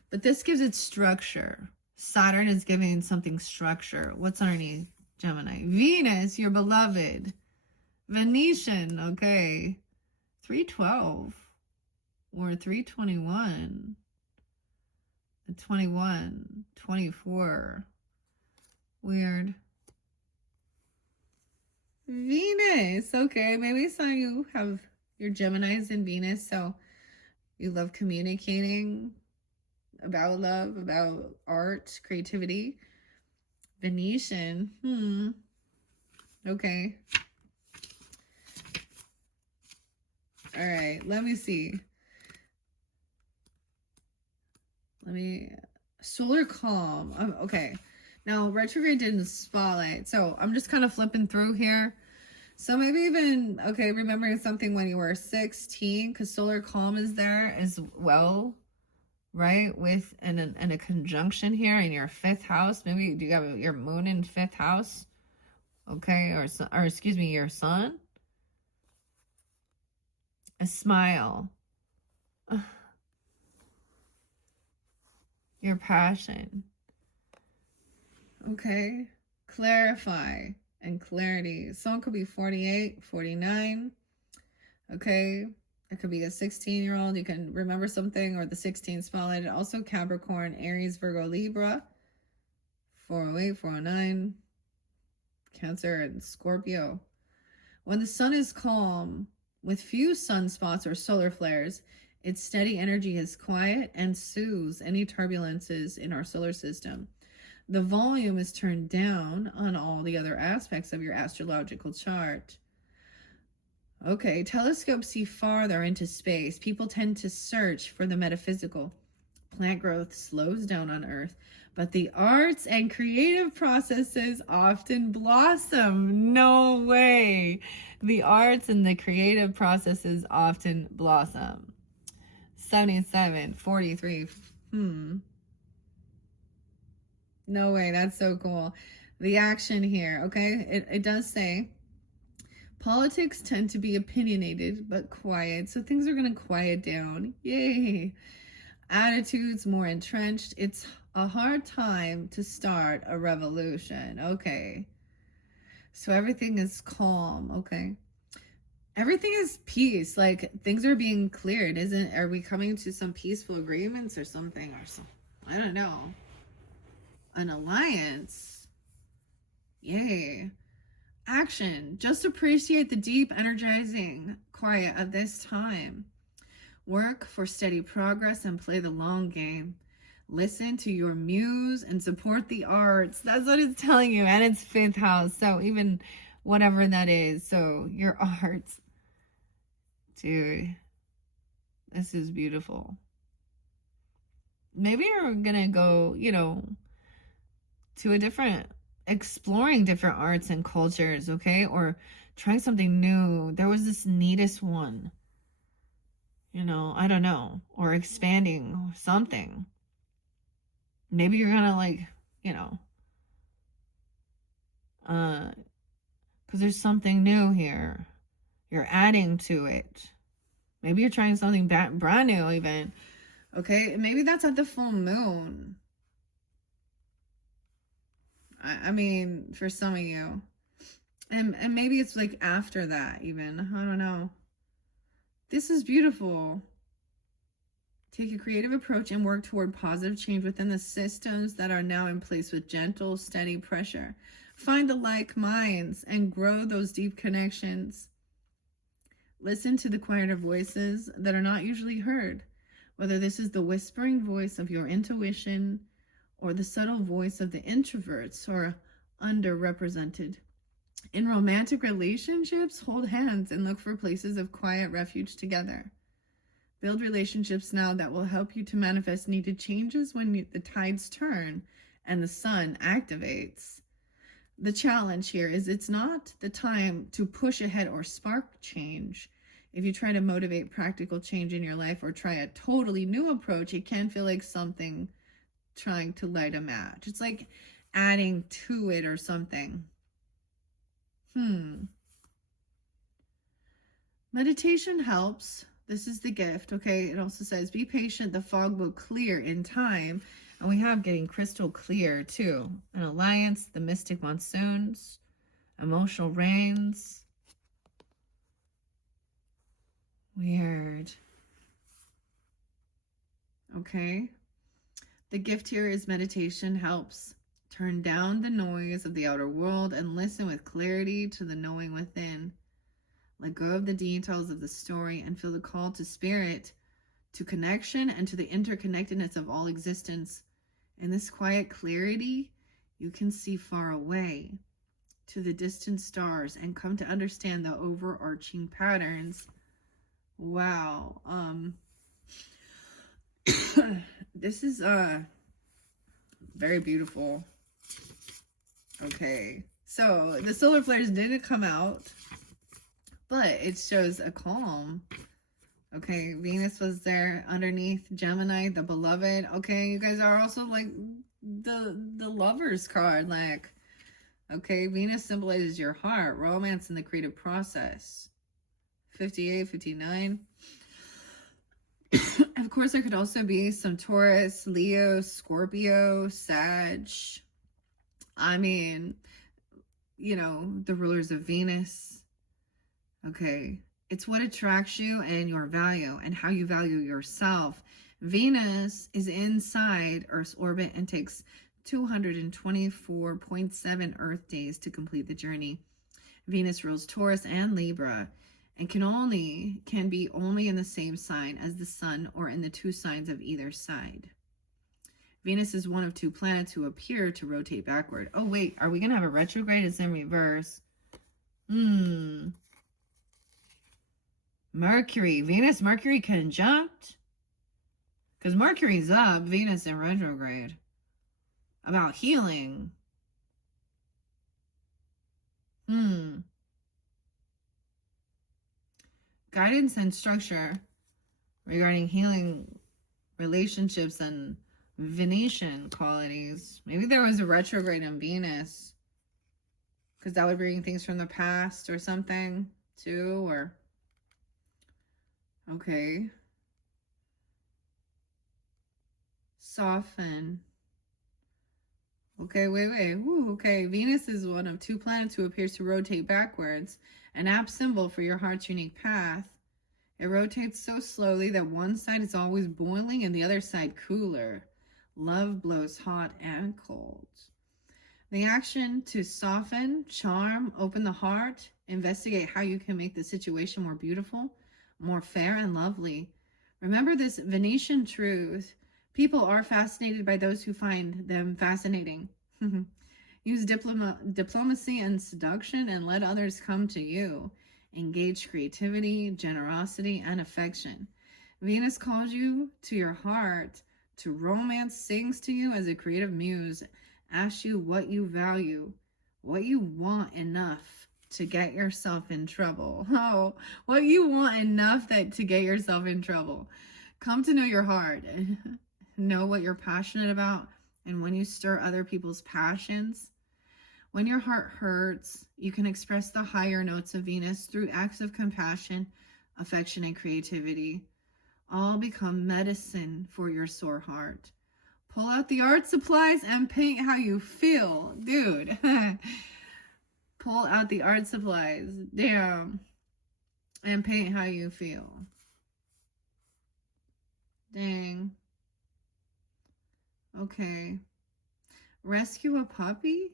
But this gives it structure. Saturn is giving something structure. What's underneath Gemini? Venus, your beloved. Venetian, okay. 312 or 321. 21, 24. Weird. Venus, okay. Maybe some of you have your Geminis in Venus, so you love communicating about love, about art, creativity. Venetian, okay. All right, let me see. Solar calm. Okay. Now, retrograde didn't spotlight, so I'm just kind of flipping through here. So maybe even, okay, remembering something when you were 16, because solar calm is there as well, right? With and a conjunction here in your 5th house. Maybe do you have your moon in 5th house? Okay, or excuse me, your sun. A smile. Your passion. Okay. Clarify and clarity. Someone could be 48, 49. Okay. It could be a 16-year-old. You can remember something, or the 16 spotlighted. Also Capricorn, Aries, Virgo, Libra. 408, 409. Cancer and Scorpio. When the sun is calm, with few sunspots or solar flares, its steady energy is quiet and soothes any turbulences in our solar system. The volume is turned down on all the other aspects of your astrological chart. Okay, telescopes see farther into space. People tend to search for the metaphysical. Plant growth slows down on Earth, but the arts and creative processes often blossom. No way. The arts and the creative processes often blossom. 77, 43. No way. That's so cool. The action here, okay? It does say politics tend to be opinionated but quiet, so things are going to quiet down. Yay. Attitudes more entrenched. It's a hard time to start a revolution. Okay. So everything is calm. Okay. Everything is peace. Like things are being cleared. Are we coming to some peaceful agreements or something or something? I don't know. An alliance. Yay. Action. Just appreciate the deep, energizing quiet of this time. Work for steady progress and play the long game. Listen to your muse and support the arts. That's what it's telling you. And it's 5th house. So even whatever that is. So your arts. Dude, this is beautiful. Maybe you're going to go, to a different, exploring different arts and cultures, okay? Or trying something new. There was this neatest one. I don't know. Or expanding something. Maybe you're gonna because there's something new here. You're adding to it. Maybe you're trying something brand new even. Okay, maybe that's at the full moon. I mean, for some of you. And maybe it's like after that even. I don't know. This is beautiful. Take a creative approach and work toward positive change within the systems that are now in place with gentle, steady pressure. Find the like minds and grow those deep connections. Listen to the quieter voices that are not usually heard, whether this is the whispering voice of your intuition or the subtle voice of the introverts or underrepresented. In romantic relationships, hold hands and look for places of quiet refuge together. Build relationships now that will help you to manifest needed changes when the tides turn and the sun activates. The challenge here is it's not the time to push ahead or spark change. If you try to motivate practical change in your life or try a totally new approach, it can feel like something trying to light a match. It's like adding to it or something. Meditation helps. This is the gift, okay? It also says, be patient. The fog will clear in time. And we have getting crystal clear, too. An alliance, the mystic monsoons, emotional rains. Weird. Okay. The gift here is meditation helps. Turn down the noise of the outer world and listen with clarity to the knowing within. Let go of the details of the story and feel the call to spirit, to connection, and to the interconnectedness of all existence. In this quiet clarity, you can see far away to the distant stars and come to understand the overarching patterns. Wow. This is very beautiful. Okay, so the solar flares didn't come out, but it shows a calm. Okay, Venus was there underneath Gemini, the beloved. Okay, you guys are also like the lovers card. Like, okay, Venus symbolizes your heart, romance, and the creative process. 58, 59. Of course, there could also be some Taurus, Leo, Scorpio, Sag. I mean, the rulers of Venus. Okay, it's what attracts you and your value and how you value yourself. Venus is inside Earth's orbit and takes 224.7 Earth days to complete the journey. Venus rules Taurus and Libra and can be only in the same sign as the sun or in the two signs of either side. Venus is one of two planets who appear to rotate backward. Oh, wait, are we going to have a retrograde? It's in reverse. Mercury, Venus, Mercury conjunct. Because Mercury's up, Venus in retrograde. About healing. Guidance and structure regarding healing relationships and Venetian qualities. Maybe there was a retrograde in Venus. Because that would bring things from the past or something too. Or, okay. Soften. Okay, wait. Ooh, okay, Venus is one of 2 planets who appears to rotate backwards, an apt symbol for your heart's unique path. It rotates so slowly that one side is always boiling and the other side cooler. Love blows hot and cold. The action to soften, charm, open the heart, investigate how you can make the situation more beautiful, more fair and lovely. Remember this Venetian truth. People are fascinated by those who find them fascinating. Use diplomacy and seduction and let others come to you. Engage creativity, generosity, and affection. Venus calls you to your heart, to romance, sings to you as a creative muse, asks you what you value, what you want enough to get yourself in trouble. Oh, what you want enough to get yourself in trouble. Come to know your heart. Know what you're passionate about, and when you stir other people's passions, when your heart hurts, you can express the higher notes of Venus through acts of compassion, affection, and creativity. All become medicine for your sore heart. Pull out the art supplies and paint how you feel. Dude. Pull out the art supplies. Damn. And paint how you feel. Dang. Okay. Rescue a puppy?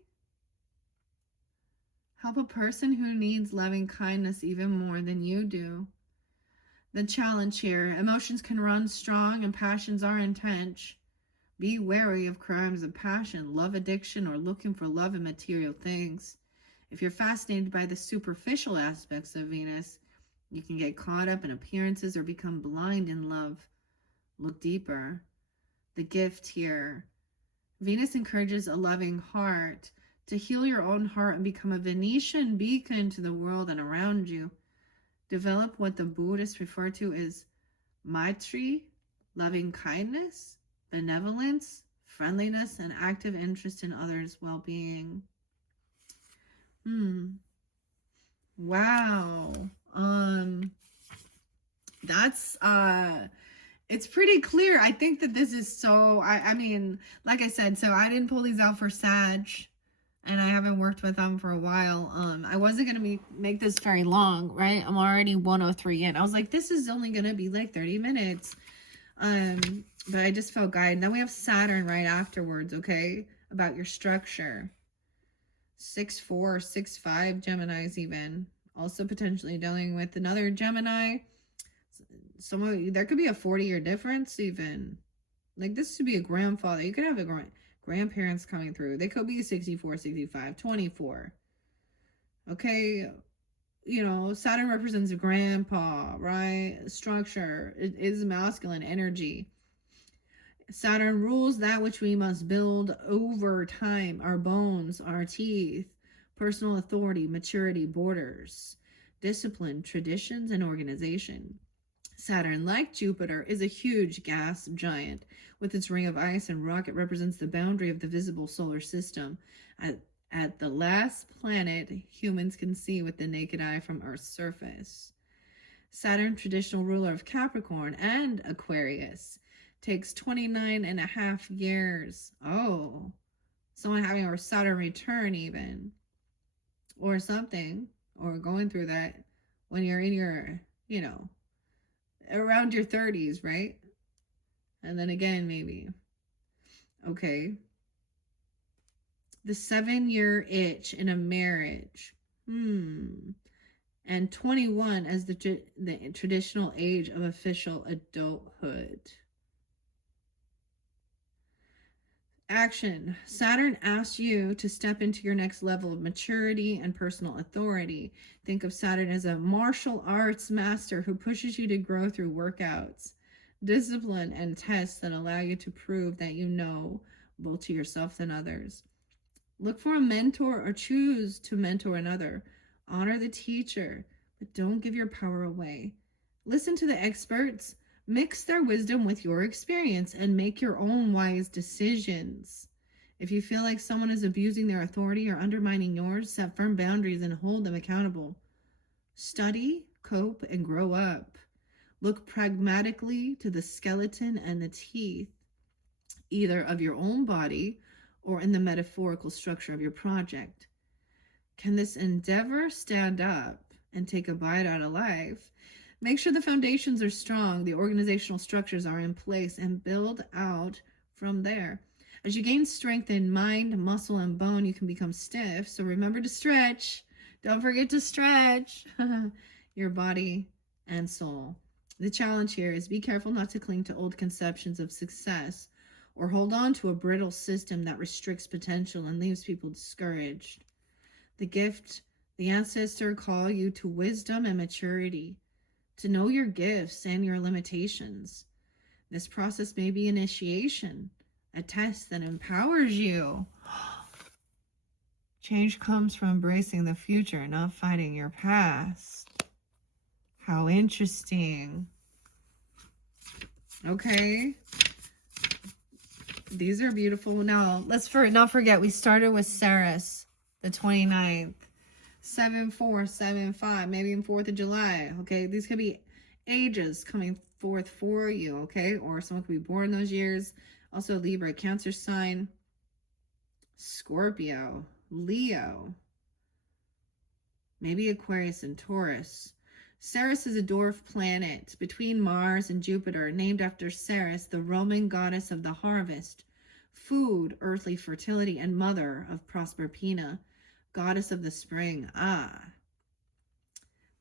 Help a person who needs loving kindness even more than you do. The challenge here. Emotions can run strong and passions are intense. Be wary of crimes of passion, love addiction, or looking for love in material things. If you're fascinated by the superficial aspects of Venus, you can get caught up in appearances or become blind in love. Look deeper. The gift here. Venus encourages a loving heart to heal your own heart and become a Venetian beacon to the world and around you. Develop what the Buddhists refer to as Maitri, loving kindness, benevolence, friendliness, and active interest in others' well-being. Wow. That's it's pretty clear. I think that this is so, I mean, like I said, so I didn't pull these out for Sag, and I haven't worked with them for a while. I wasn't going to make this very long, right? I'm already 103 in. I was like, this is only going to be like 30 minutes. But I just felt guided. Then we have Saturn right afterwards, okay? About your structure. 6-4, 6-5 Geminis even. Also potentially dealing with another Gemini. There could be a 40-year difference even. Like this should be a grandfather. You could have a grandparents coming through. They could be 64, 65, 24. Okay, you know, Saturn represents grandpa, right? Structure. It is masculine energy. Saturn rules that which we must build over time. Our bones, our teeth, personal authority, maturity, borders, discipline, traditions, and organization. Saturn, like Jupiter, is a huge gas giant. With its ring of ice and rock, it represents the boundary of the visible solar system. At the last planet humans can see with the naked eye from Earth's surface. Saturn, traditional ruler of Capricorn and Aquarius, takes 29.5 years. Oh, someone having a Saturn return even. Or something. Or going through that when you're in your, you know, around your 30s, right? And then again, maybe. Okay. The 7-year itch in a marriage. And 21 as the traditional age of official adulthood. Action. Saturn asks you to step into your next level of maturity and personal authority. Think of Saturn as a martial arts master who pushes you to grow through workouts, discipline, and tests that allow you to prove that you know both to yourself and others. Look for a mentor or choose to mentor another. Honor the teacher, but don't give your power away. Listen to the experts. Mix their wisdom with your experience and make your own wise decisions. If you feel like someone is abusing their authority or undermining yours, set firm boundaries and hold them accountable. Study, cope, and grow up. Look pragmatically to the skeleton and the teeth, either of your own body or in the metaphorical structure of your project. Can this endeavor stand up and take a bite out of life? Make sure the foundations are strong, the organizational structures are in place, and build out from there. As you gain strength in mind, muscle, and bone, you can become stiff. So remember to stretch. Don't forget to stretch your body and soul. The challenge here is be careful not to cling to old conceptions of success or hold on to a brittle system that restricts potential and leaves people discouraged. The gift, the ancestor call you to wisdom and maturity, to know your gifts and your limitations. This process may be initiation, a test that empowers you. Change comes from embracing the future, not fighting your past. How interesting. Okay. These are beautiful. Now, let's not forget, we started with Ceres, the 29th. 7-4-7-5, maybe in 4th of July. Okay, these could be ages coming forth for you. Okay, or someone could be born those years. Also Libra, Cancer sign, Scorpio, Leo, maybe Aquarius and Taurus. Ceres is a dwarf planet between Mars and Jupiter, named after Ceres, the Roman goddess of the harvest, food, earthly fertility, and mother of Proserpina, goddess of the spring.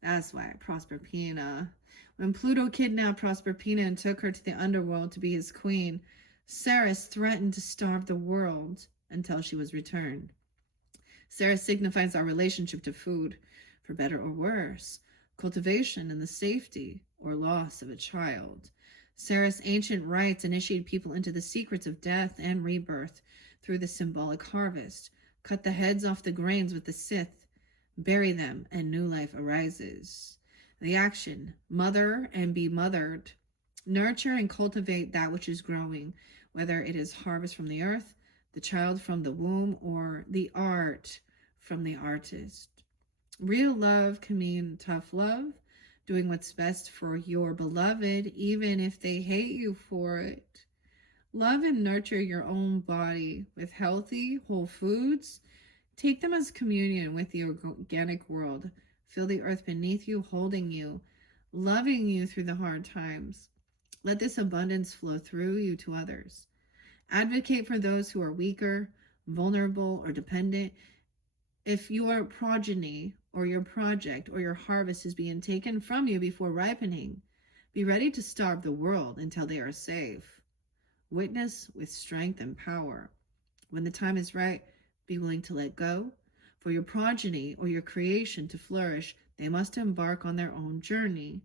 That's why Proserpina. When Pluto kidnapped Proserpina and took her to the underworld to be his queen, Ceres threatened to starve the world until she was returned. Ceres signifies our relationship to food, for better or worse, cultivation and the safety or loss of a child. Ceres' ancient rites initiated people into the secrets of death and rebirth through the symbolic harvest. Cut the heads off the grains with the scythe, bury them, and new life arises. The action, mother and be mothered. Nurture and cultivate that which is growing, whether it is harvest from the earth, the child from the womb, or the art from the artist. Real love can mean tough love, doing what's best for your beloved, even if they hate you for it. Love and nurture your own body with healthy, whole foods. Take them as communion with the organic world. Feel the earth beneath you, holding you, loving you through the hard times. Let this abundance flow through you to others. Advocate for those who are weaker, vulnerable, or dependent. If your progeny or your project or your harvest is being taken from you before ripening, be ready to starve the world until they are safe. Witness with strength and power. When the time is right, be willing to let go. For your progeny or your creation to flourish, they must embark on their own journey.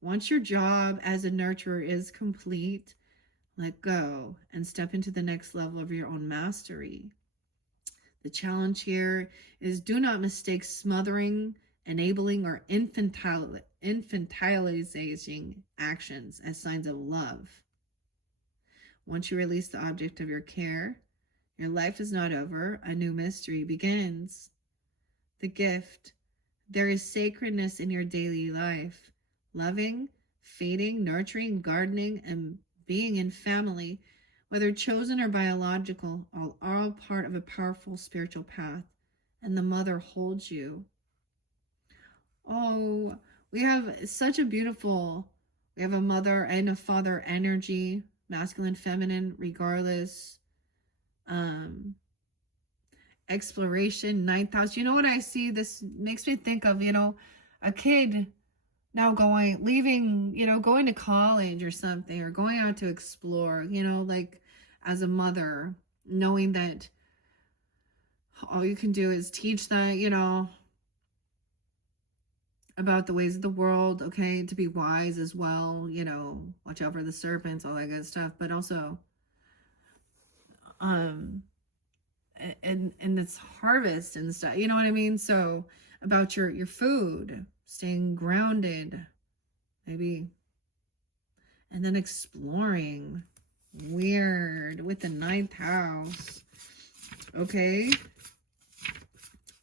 Once your job as a nurturer is complete, let go and step into the next level of your own mastery. The challenge here is do not mistake smothering, enabling, or infantilizing actions as signs of love. Once you release the object of your care, your life is not over. A new mystery begins. The gift. There is sacredness in your daily life. Loving, feeding, nurturing, gardening, and being in family, whether chosen or biological, are all part of a powerful spiritual path. And the mother holds you. Oh, we have such a beautiful, we have a mother and a father energy, masculine, feminine, regardless. Exploration, 9th house. You know what I see? This makes me think of, a kid now leaving, going to college or something, or going out to explore, like as a mother, knowing that all you can do is teach that, you know, about the ways of the world, okay, to be wise as well, you know, watch out for the serpents, all that good stuff, but also um and this harvest and stuff, you know what I mean? So about your food, staying grounded, maybe, and then exploring. Weird with the 9th house. Okay.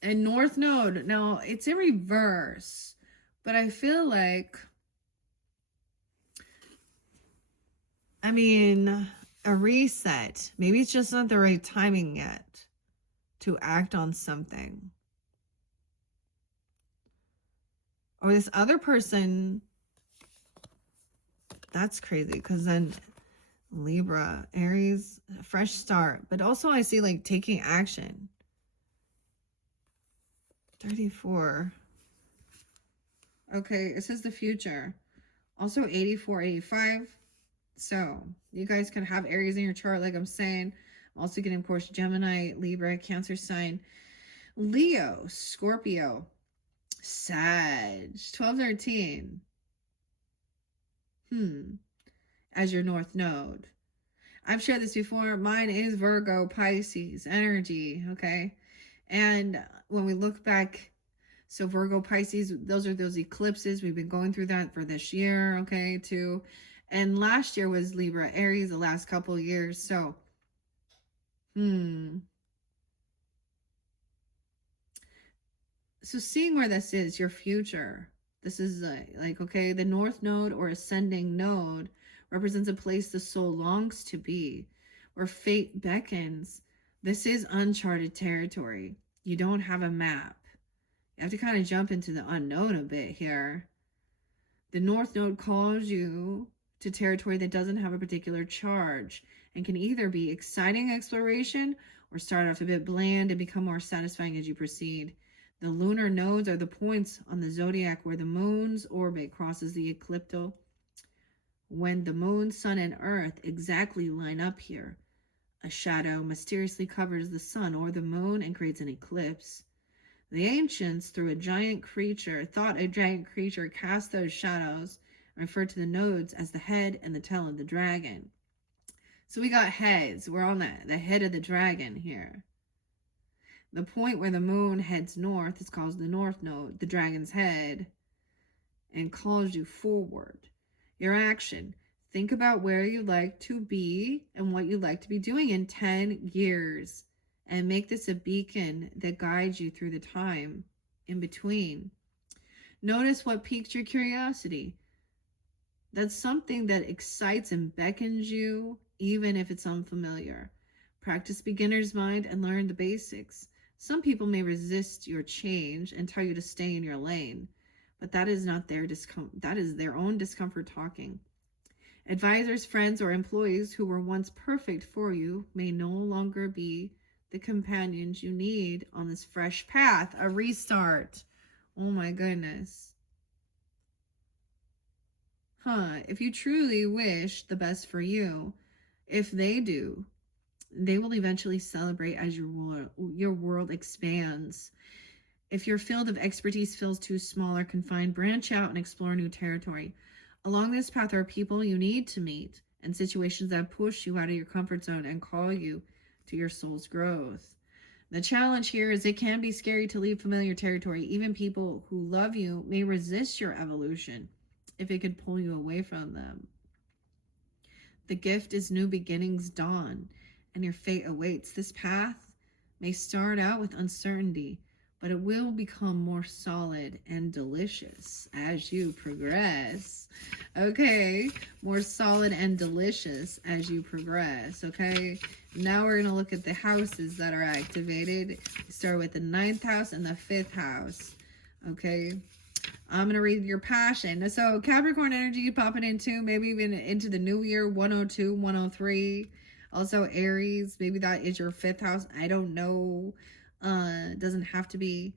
And North Node. Now, it's in reverse. But I feel like, I mean, a reset. Maybe it's just not the right timing yet to act on something. Or this other person, that's crazy, because then Libra, Aries, fresh start. But also I see like taking action. 34. Okay, it says the future. Also 84, 85. So you guys can have Aries in your chart, like I'm saying. I'm also getting, of course, Gemini, Libra, Cancer sign, Leo, Scorpio, Sag, 12, 13. As your North Node. I've shared this before. Mine is Virgo, Pisces, energy, okay? And when we look back, so Virgo, Pisces, those are those eclipses. We've been going through that for this year, okay, too. And last year was Libra, Aries, the last couple of years. So, So seeing where this is, your future. This is like, okay, the North Node or ascending node represents a place the soul longs to be, where fate beckons. This is uncharted territory. You don't have a map. You have to kind of jump into the unknown a bit here. The North Node calls you to territory that doesn't have a particular charge and can either be exciting exploration or start off a bit bland and become more satisfying as you proceed. The lunar nodes are the points on the zodiac where the moon's orbit crosses the ecliptic. When the moon, sun, and earth exactly line up here, a shadow mysteriously covers the sun or the moon and creates an eclipse. The ancients, thought a giant creature cast those shadows and referred to the nodes as the head and the tail of the dragon. So we got heads. We're on the head of the dragon here. The point where the moon heads north is called the North Node, the dragon's head, and calls you forward. Your action. Think about where you'd like to be and what you'd like to be doing in 10 years. And make this a beacon that guides you through the time in between. Notice what piques your curiosity. That's something that excites and beckons you, even if it's unfamiliar. Practice beginner's mind and learn the basics. Some people may resist your change and tell you to stay in your lane, but that is not their that is their own discomfort talking. Advisors, friends, or employees who were once perfect for you may no longer be the companions you need on this fresh path, a restart. Oh my goodness. If you truly wish the best for you, if they do, they will eventually celebrate as your world expands. If your field of expertise feels too small or confined, branch out and explore new territory. Along this path are people you need to meet and situations that push you out of your comfort zone and call you to your soul's growth. The challenge here is it can be scary to leave familiar territory. Even people who love you may resist your evolution if it could pull you away from them. The gift is new beginnings dawn, and your fate awaits. This path may start out with uncertainty, but it will become more solid and delicious as you progress. Okay, more solid and delicious as you progress. Okay, now we're going to look at the houses that are activated. Start with the 9th house and the 5th house. Okay, I'm going to read your passion. So Capricorn energy popping into maybe even into the new year, 102, 103. Also Aries, maybe that is your 5th house. I don't know. Doesn't have to be.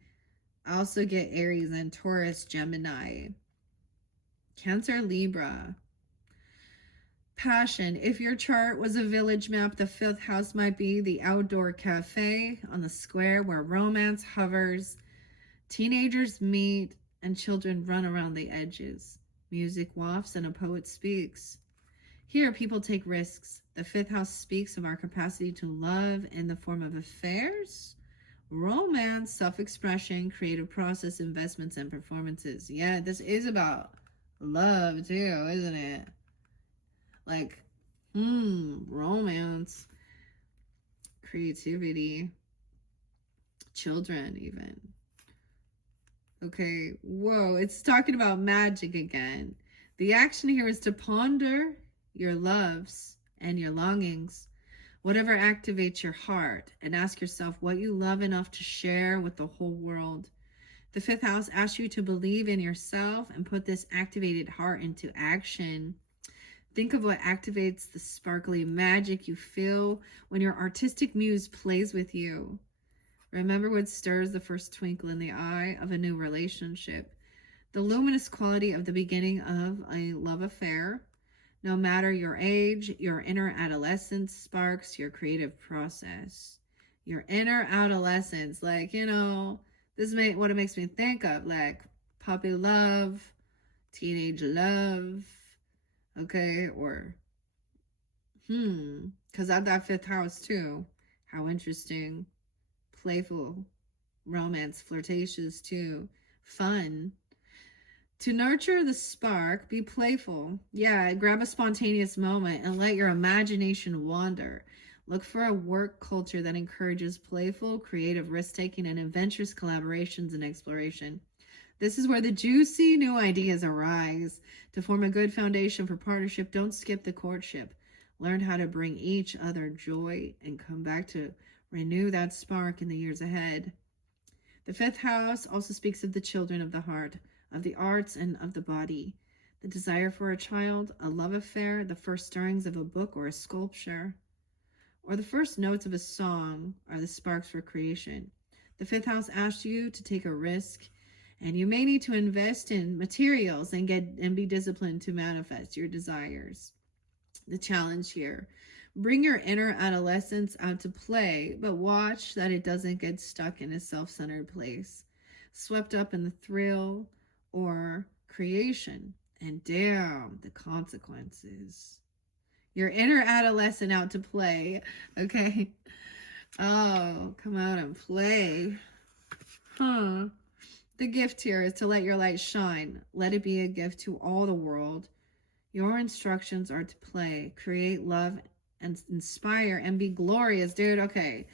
I also get Aries and Taurus, Gemini, Cancer, Libra. Passion. If your chart was a village map, the 5th house might be the outdoor cafe on the square where romance hovers, teenagers meet, and children run around the edges. Music wafts and a poet speaks. Here, people take risks. The 5th house speaks of our capacity to love in the form of affairs, romance, self-expression, creative process, investments, and performances. Yeah, this is about love too, isn't it? Like, romance, creativity, children even. Okay, whoa, it's talking about magic again. The action here is to ponder your loves and your longings, whatever activates your heart, and ask yourself what you love enough to share with the whole world. The 5th house asks you to believe in yourself and put this activated heart into action. Think of what activates the sparkly magic you feel when your artistic muse plays with you. Remember what stirs the first twinkle in the eye of a new relationship. The luminous quality of the beginning of a love affair. No matter your age, your inner adolescence sparks your creative process. Your inner adolescence, like, you know, this is what it makes me think of, like puppy love, teenage love. Okay, or because I have that 5th house too. How interesting. Playful, romance, flirtatious too, fun. To nurture the spark, be playful. Yeah, grab a spontaneous moment and let your imagination wander. Look for a work culture that encourages playful, creative, risk-taking, and adventurous collaborations and exploration. This is where the juicy new ideas arise. To form a good foundation for partnership, don't skip the courtship. Learn how to bring each other joy and come back to renew that spark in the years ahead. The 5th house also speaks of the children of the heart, of the arts, and of the body. The desire for a child, a love affair, the first stirrings of a book or a sculpture, or the first notes of a song are the sparks for creation. The 5th house asks you to take a risk, and you may need to invest in materials and be disciplined to manifest your desires. The challenge here: bring your inner adolescence out to play, but watch that it doesn't get stuck in a self-centered place, swept up in the thrill or creation. And damn, the consequences. Your inner adolescent out to play, okay? Oh, come out and play. The gift here is to let your light shine. Let it be a gift to all the world. Your instructions are to play, create, love, and inspire, and be glorious, dude. Okay,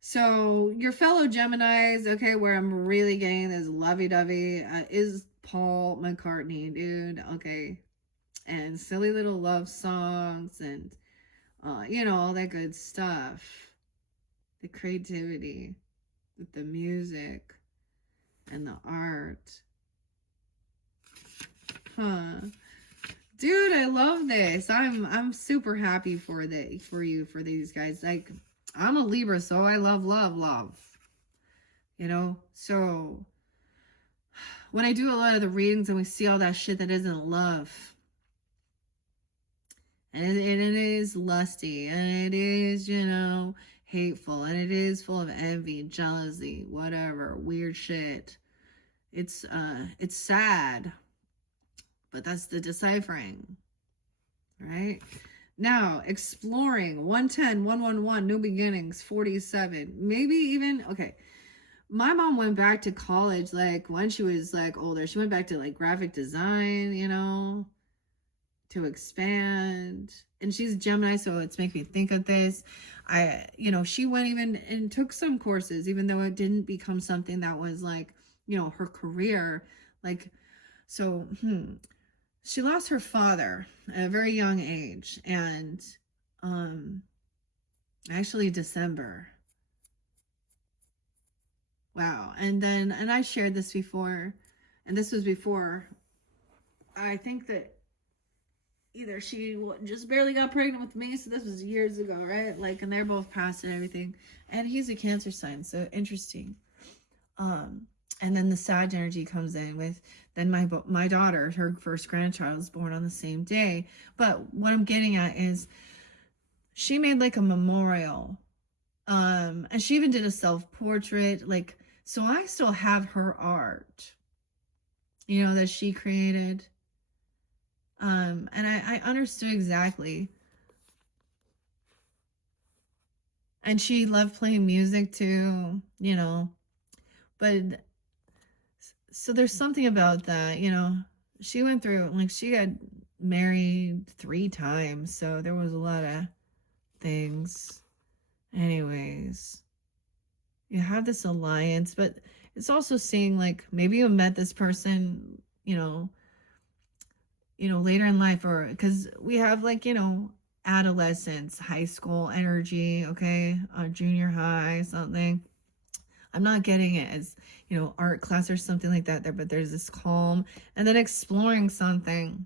so your fellow Geminis, okay, where I'm really getting this lovey-dovey is Paul McCartney, dude. Okay, and silly little love songs and you know, all that good stuff. The creativity with the music and the art. Dude, I love this. I'm super happy for these guys. Like, I'm a Libra, so I love love. You know? So when I do a lot of the readings and we see all that shit that isn't love, and it is lusty, and it is, you know, hateful, and it is full of envy, jealousy, whatever, weird shit. It's sad. But that's the deciphering, right? Now, exploring 110, 111, new beginnings, 47, maybe even, okay. My mom went back to college, like, when she was, like, older. She went back to, like, graphic design, you know, to expand. And she's a Gemini, so it's making me think of this. You know, she went even and took some courses, even though it didn't become something that was, like, you know, her career. Like, so, she lost her father at a very young age, and actually December. Wow. And I shared this before, and this was before, I think that either she just barely got pregnant with me, so this was years ago, right? Like, and they're both past and everything, and he's a Cancer sign, so interesting. And then the Sag energy comes in with, then my daughter, her first grandchild, was born on the same day. But what I'm getting at is she made like a memorial. And she even did a self-portrait. Like, so I still have her art, that she created. And I understood exactly. And she loved playing music too, but so there's something about that, she went through, like, she got married 3 times, so there was a lot of things. Anyways, you have this alliance, but it's also seeing, like, maybe you met this person, later in life, or because we have, like, adolescence, high school energy, okay, junior high, something. I'm not getting it as, art class or something like that there, but there's this calm, and then exploring something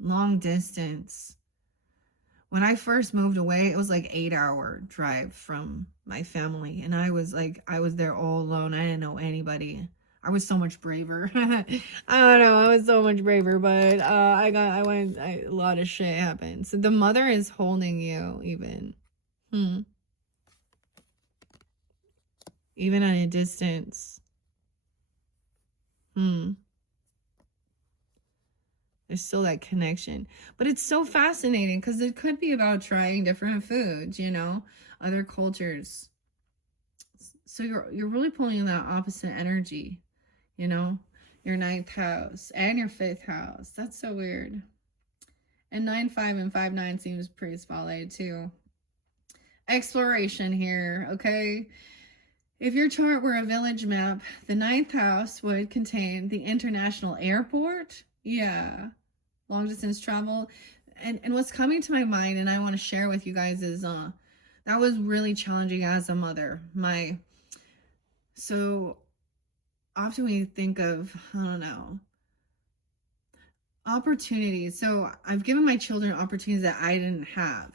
long distance. When I first moved away, it was like 8-hour drive from my family, and I was there all alone. I didn't know anybody. I was so much braver. I don't know. I was so much braver, but a lot of shit happened. So the mother is holding you even. Even at a distance. There's still that connection. But it's so fascinating because it could be about trying different foods, other cultures. So you're really pulling that opposite energy, your 9th house and your 5th house. That's so weird. And 9-5 and 5-9 seems pretty spotlighted too. Exploration here, okay? If your chart were a village map, the 9th house would contain the international airport. Yeah. Long distance travel. And what's coming to my mind, and I want to share with you guys, is that was really challenging as a mother. So often we think of, I don't know, opportunities. So I've given my children opportunities that I didn't have.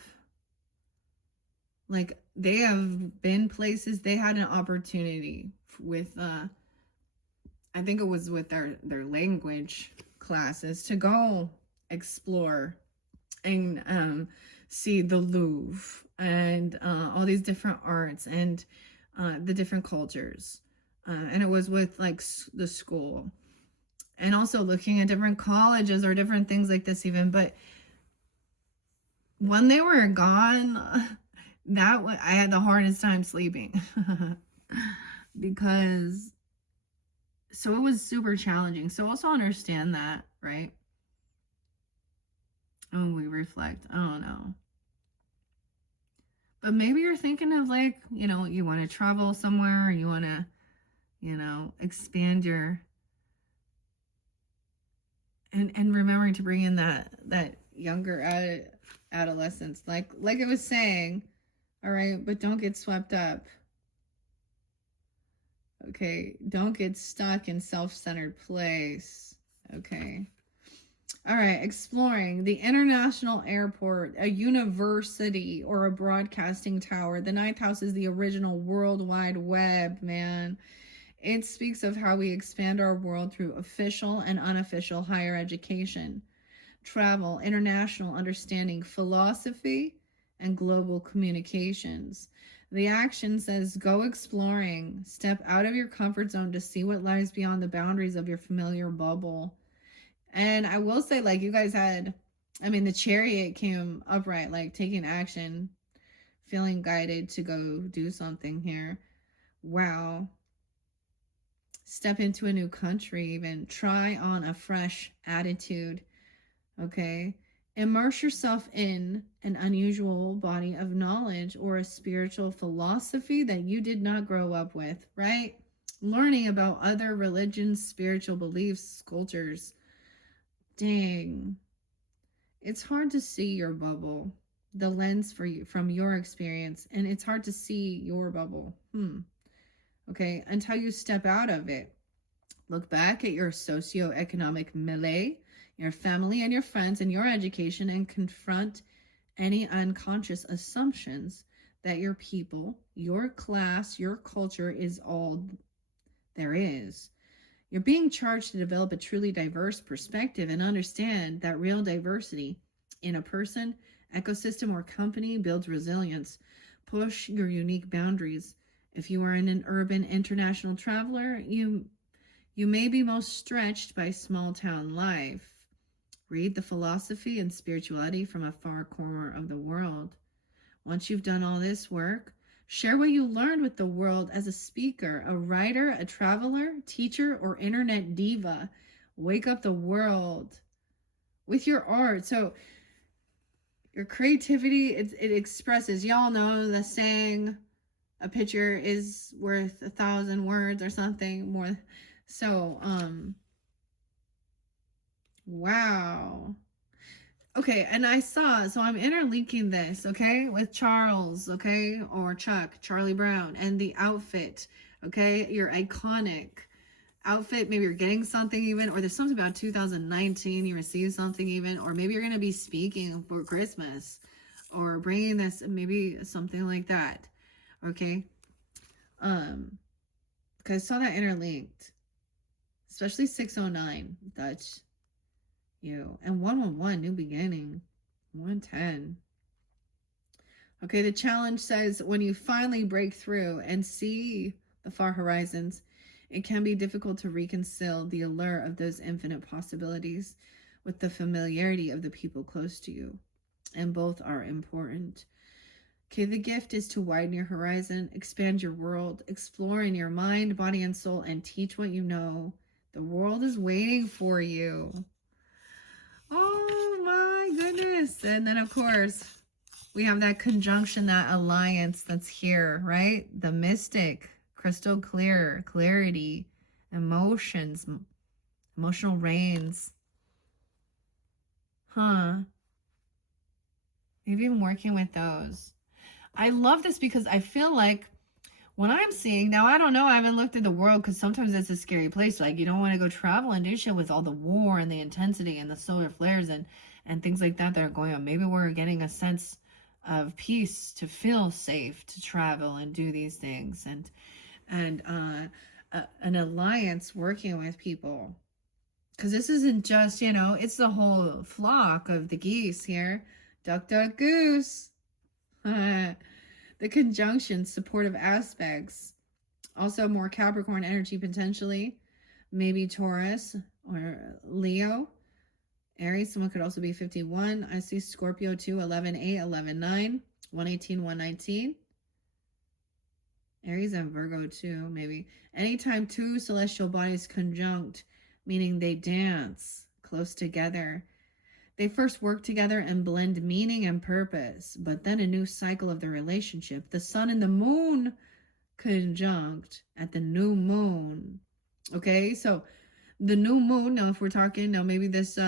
Like, they have been places, they had an opportunity with, I think it was with their language classes, to go explore and see the Louvre and all these different arts and the different cultures. And it was with, like, the school. And also looking at different colleges or different things like this even. But when they were gone, I had the hardest time sleeping. Because, so it was super challenging. So also understand that, right? When we reflect, I don't know. But maybe you're thinking of, like, you want to travel somewhere, or you want to, expand your, and remembering to bring in that younger adolescence, like I was saying, all right, but don't get swept up. Okay, don't get stuck in self-centered place. Okay. All right, exploring the international airport, a university, or a broadcasting tower. The 9th house is the original World Wide Web, man. It speaks of how we expand our world through official and unofficial higher education, travel, international understanding, philosophy, and global communications. The action says, go exploring. Step out of your comfort zone to see what lies beyond the boundaries of your familiar bubble. And I will say, like, you guys had, the Chariot came upright, like, taking action, feeling guided to go do something here. Wow. Step into a new country, even try on a fresh attitude. Okay. Immerse yourself in an unusual body of knowledge or a spiritual philosophy that you did not grow up with, right? Learning about other religions, spiritual beliefs, cultures. Dang. It's hard to see your bubble, the lens for you from your experience, and it's hard to see your bubble. Okay, until you step out of it. Look back at your socioeconomic melee, your family and your friends and your education, and confront any unconscious assumptions that your people, your class, your culture is all there is. You're being charged to develop a truly diverse perspective and understand that real diversity in a person, ecosystem, or company builds resilience. Push your unique boundaries. If you are an urban international traveler, you may be most stretched by small town life. Read the philosophy and spirituality from a far corner of the world. Once you've done all this work, share what you learned with the world as a speaker, a writer, a traveler, teacher, or internet diva. Wake up the world with your art. So your creativity, it expresses, y'all know the saying, a picture is worth 1,000 words or something more. So, wow. Okay, and I saw, so I'm interlinking this, okay, with Charles, okay, or Chuck, Charlie Brown, and the outfit, okay, your iconic outfit. Maybe you're getting something even, or there's something about 2019, you received something even, or maybe you're going to be speaking for Christmas, or bringing this, maybe something like that, okay, because I saw that interlinked, especially 609, Dutch. You and 111, new beginning, 110. Okay, the challenge says when you finally break through and see the far horizons, it can be difficult to reconcile the allure of those infinite possibilities with the familiarity of the people close to you, and both are important. Okay, the gift is to widen your horizon, expand your world, explore in your mind, body, and soul, and teach what you know. The world is waiting for you. Oh my goodness. And then, of course, we have that conjunction, that alliance that's here, right? The mystic, crystal clear, clarity, emotions, emotional reins. Maybe even working with those. I love this because I feel like what I'm seeing now, I don't know, I haven't looked at the world because sometimes it's a scary place. Like, you don't want to go travel and do shit with all the war and the intensity and the solar flares and things like that are going on. Maybe we're getting a sense of peace to feel safe to travel and do these things, and an alliance working with people, because this isn't just, it's the whole flock of the geese here. Duck, duck, goose. The conjunction, supportive aspects, also more Capricorn energy potentially, maybe Taurus or Leo. Aries, someone could also be 51. I see Scorpio too, 11, 8, 11, 9, 118, 119. Aries and Virgo too, maybe. Anytime two celestial bodies conjunct, meaning they dance close together. They first work together and blend meaning and purpose, but then a new cycle of the relationship. The sun and the moon conjunct at the new moon. Okay, so the new moon, now if we're talking, now maybe this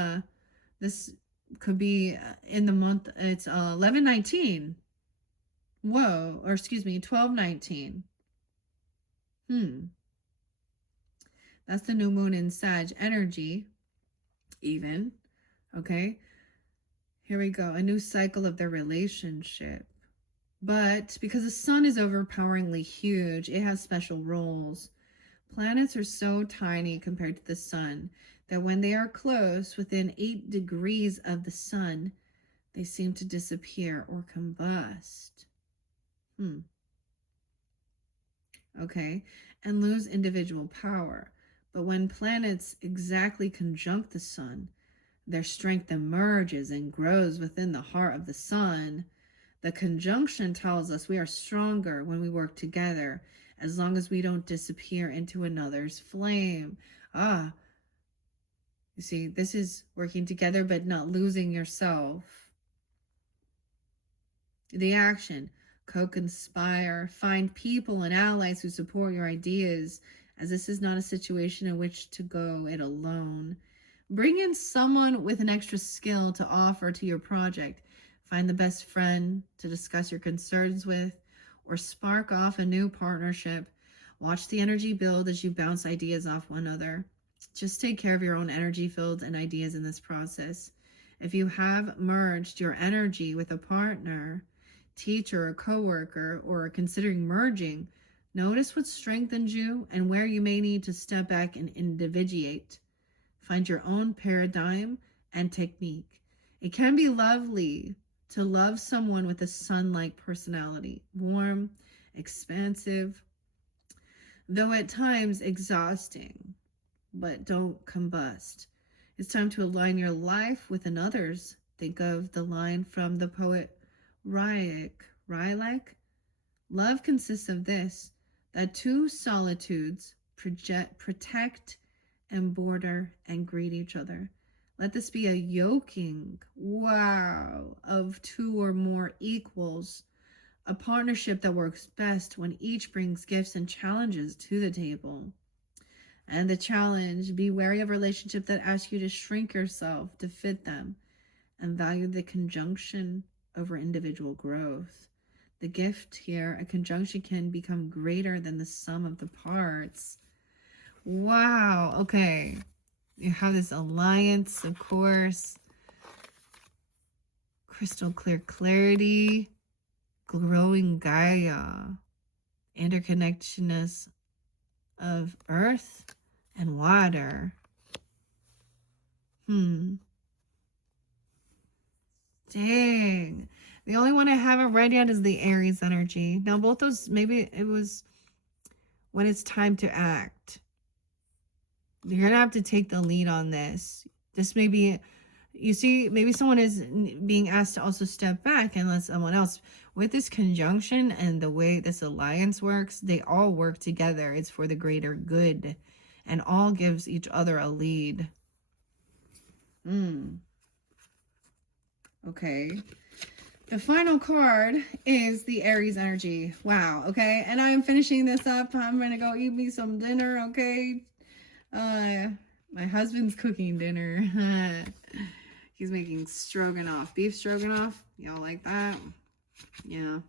could be in the month, it's 11/19. Whoa, or excuse me, 12/19. That's the new moon in Sag energy, even. Okay, here we go. A new cycle of their relationship. But because the sun is overpoweringly huge, it has special roles. Planets are so tiny compared to the sun that when they are close, within 8 degrees of the sun, they seem to disappear or combust. Okay, and lose individual power. But when planets exactly conjunct the sun, their strength emerges and grows within the heart of the sun. The conjunction tells us we are stronger when we work together, as long as we don't disappear into another's flame. You see, this is working together but not losing yourself. The action, co-conspire, find people and allies who support your ideas, as this is not a situation in which to go it alone. Bring in someone with an extra skill to offer to your project. Find the best friend to discuss your concerns with, or spark off a new partnership. Watch the energy build as you bounce ideas off one another. Just take care of your own energy fields and ideas in this process. If you have merged your energy with a partner, teacher, or coworker, or considering merging, Notice what strengthens you and where you may need to step back and individuate. Find your own paradigm and technique. It can be lovely to love someone with a sun-like personality, warm, expansive, though at times exhausting, but don't combust. It's time to align your life with another's. Think of the line from the poet Rilke. Love consists of this, that two solitudes protect and border and greet each other. Let this be a yoking, of two or more equals, a partnership that works best when each brings gifts and challenges to the table. And the challenge, be wary of relationships that ask you to shrink yourself to fit them, and value the conjunction over individual growth. The gift here, a conjunction can become greater than the sum of the parts. Wow, okay. You have this alliance, of course. Crystal clear clarity, growing Gaia, interconnectedness of earth and water. Dang. The only one I haven't read yet is the Aries energy. Now, both those, maybe it was when it's time to act. You're going to have to take the lead on this. This may be, you see, maybe someone is being asked to also step back and let someone else. With this conjunction and the way this alliance works, they all work together. It's for the greater good. And all gives each other a lead. Okay. The final card is the Aries energy. Wow. Okay. And I'm finishing this up. I'm going to go eat me some dinner. Okay. My husband's cooking dinner. He's making stroganoff, beef stroganoff. Y'all like that? Yeah.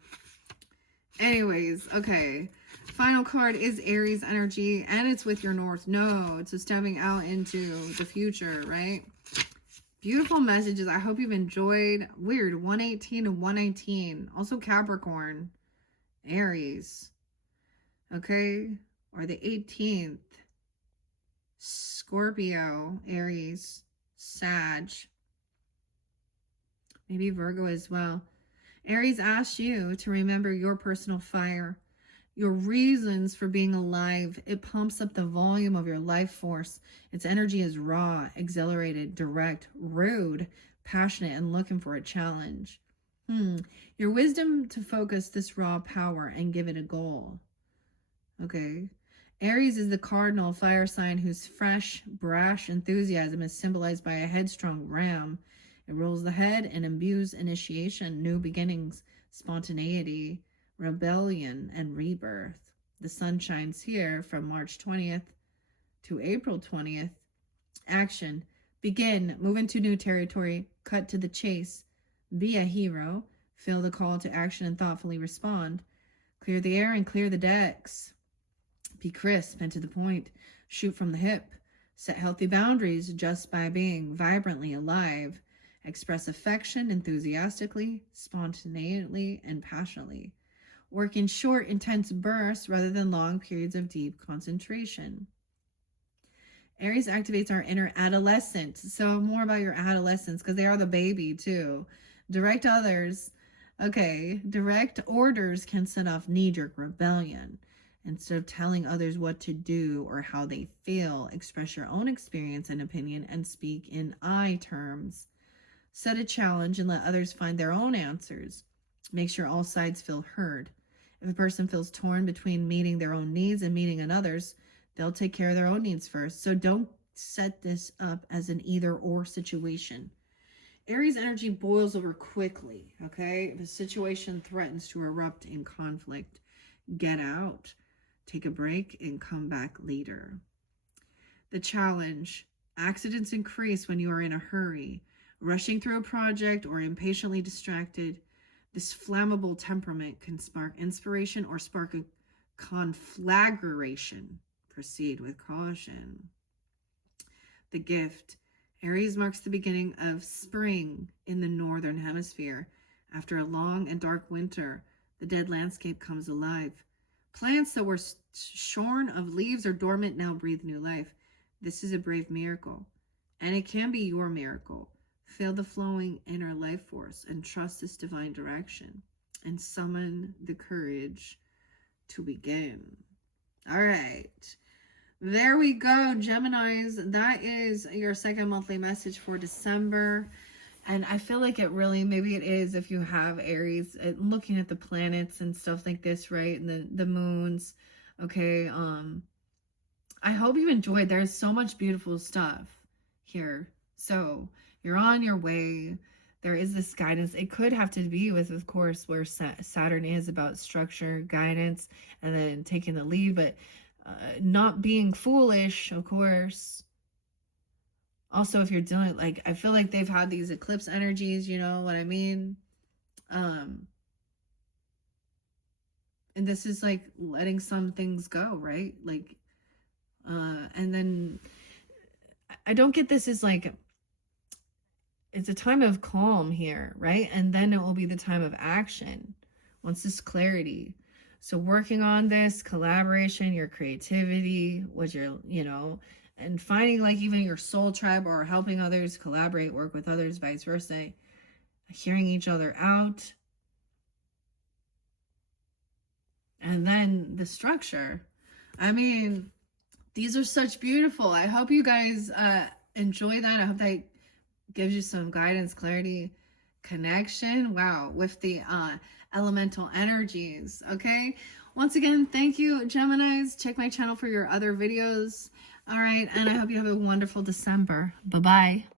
Anyways. Okay. Final card is Aries energy, and it's with your North Node. So stepping out into the future, right? Beautiful messages. I hope you've enjoyed. Weird. 118 to 119. Also Capricorn. Aries. Okay. Or the 18th. Scorpio. Aries. Sag. Maybe Virgo as well. Aries asks you to remember your personal fire. Your reasons for being alive. It pumps up the volume of your life force. Its energy is raw, exhilarated, direct, rude, passionate, and looking for a challenge. Your wisdom to focus this raw power and give it a goal. Okay. Aries is the cardinal fire sign whose fresh, brash enthusiasm is symbolized by a headstrong ram. It rolls the head and imbues initiation, new beginnings, spontaneity, rebellion, and rebirth. The sun shines here from March 20th to April 20th. Action. Begin. Move into new territory. Cut to the chase. Be a hero. Feel the call to action and thoughtfully respond. Clear the air and clear the decks. Be crisp and to the point. Shoot from the hip. Set healthy boundaries just by being vibrantly alive. Express affection enthusiastically, spontaneously, and passionately. Work in short, intense bursts rather than long periods of deep concentration. Aries activates our inner adolescent. So more about your adolescents, because they are the baby too. Direct others. Okay, direct orders can set off knee-jerk rebellion. Instead of telling others what to do or how they feel, express your own experience and opinion and speak in I terms. Set a challenge and let others find their own answers. Make sure all sides feel heard. If a person feels torn between meeting their own needs and meeting another's, they'll take care of their own needs first. So don't set this up as an either-or situation. Aries energy boils over quickly, okay? If a situation threatens to erupt in conflict, get out, take a break, and come back later. The challenge. Accidents increase when you are in a hurry, rushing through a project, or impatiently distracted. This flammable temperament can spark inspiration or spark a conflagration. Proceed with caution. The gift. Aries marks the beginning of spring in the northern hemisphere. After a long and dark winter, the dead landscape comes alive. Plants that were shorn of leaves or dormant now breathe new life. This is a brave miracle, and it can be your miracle. Feel the flowing inner life force and trust this divine direction and summon the courage to begin. All right. There we go, Geminis. That is your second monthly message for December. And I feel like it really, maybe it is if you have Aries, looking at the planets and stuff like this, right? And the moons. Okay. I hope you enjoyed. There's so much beautiful stuff here. So you're on your way. There is this guidance. It could have to be with, of course, where Saturn is about structure, guidance, and then taking the lead, but not being foolish, of course. Also, if you're dealing, like, I feel like they've had these eclipse energies, you know what I mean? And this is like letting some things go, right? Like, and then I don't get this as like, it's a time of calm here, right? And then it will be the time of action once this clarity. So working on this collaboration, your creativity, what you're, you know, and finding like even your soul tribe or helping others collaborate, work with others, vice versa, hearing each other out. And then the structure. I mean, these are such beautiful. I hope you guys enjoy that. I hope that gives you some guidance, clarity, connection. Wow, with the elemental energies. Okay. Once again, thank you, Geminis. Check my channel for your other videos. All right. And I hope you have a wonderful December. Bye-bye.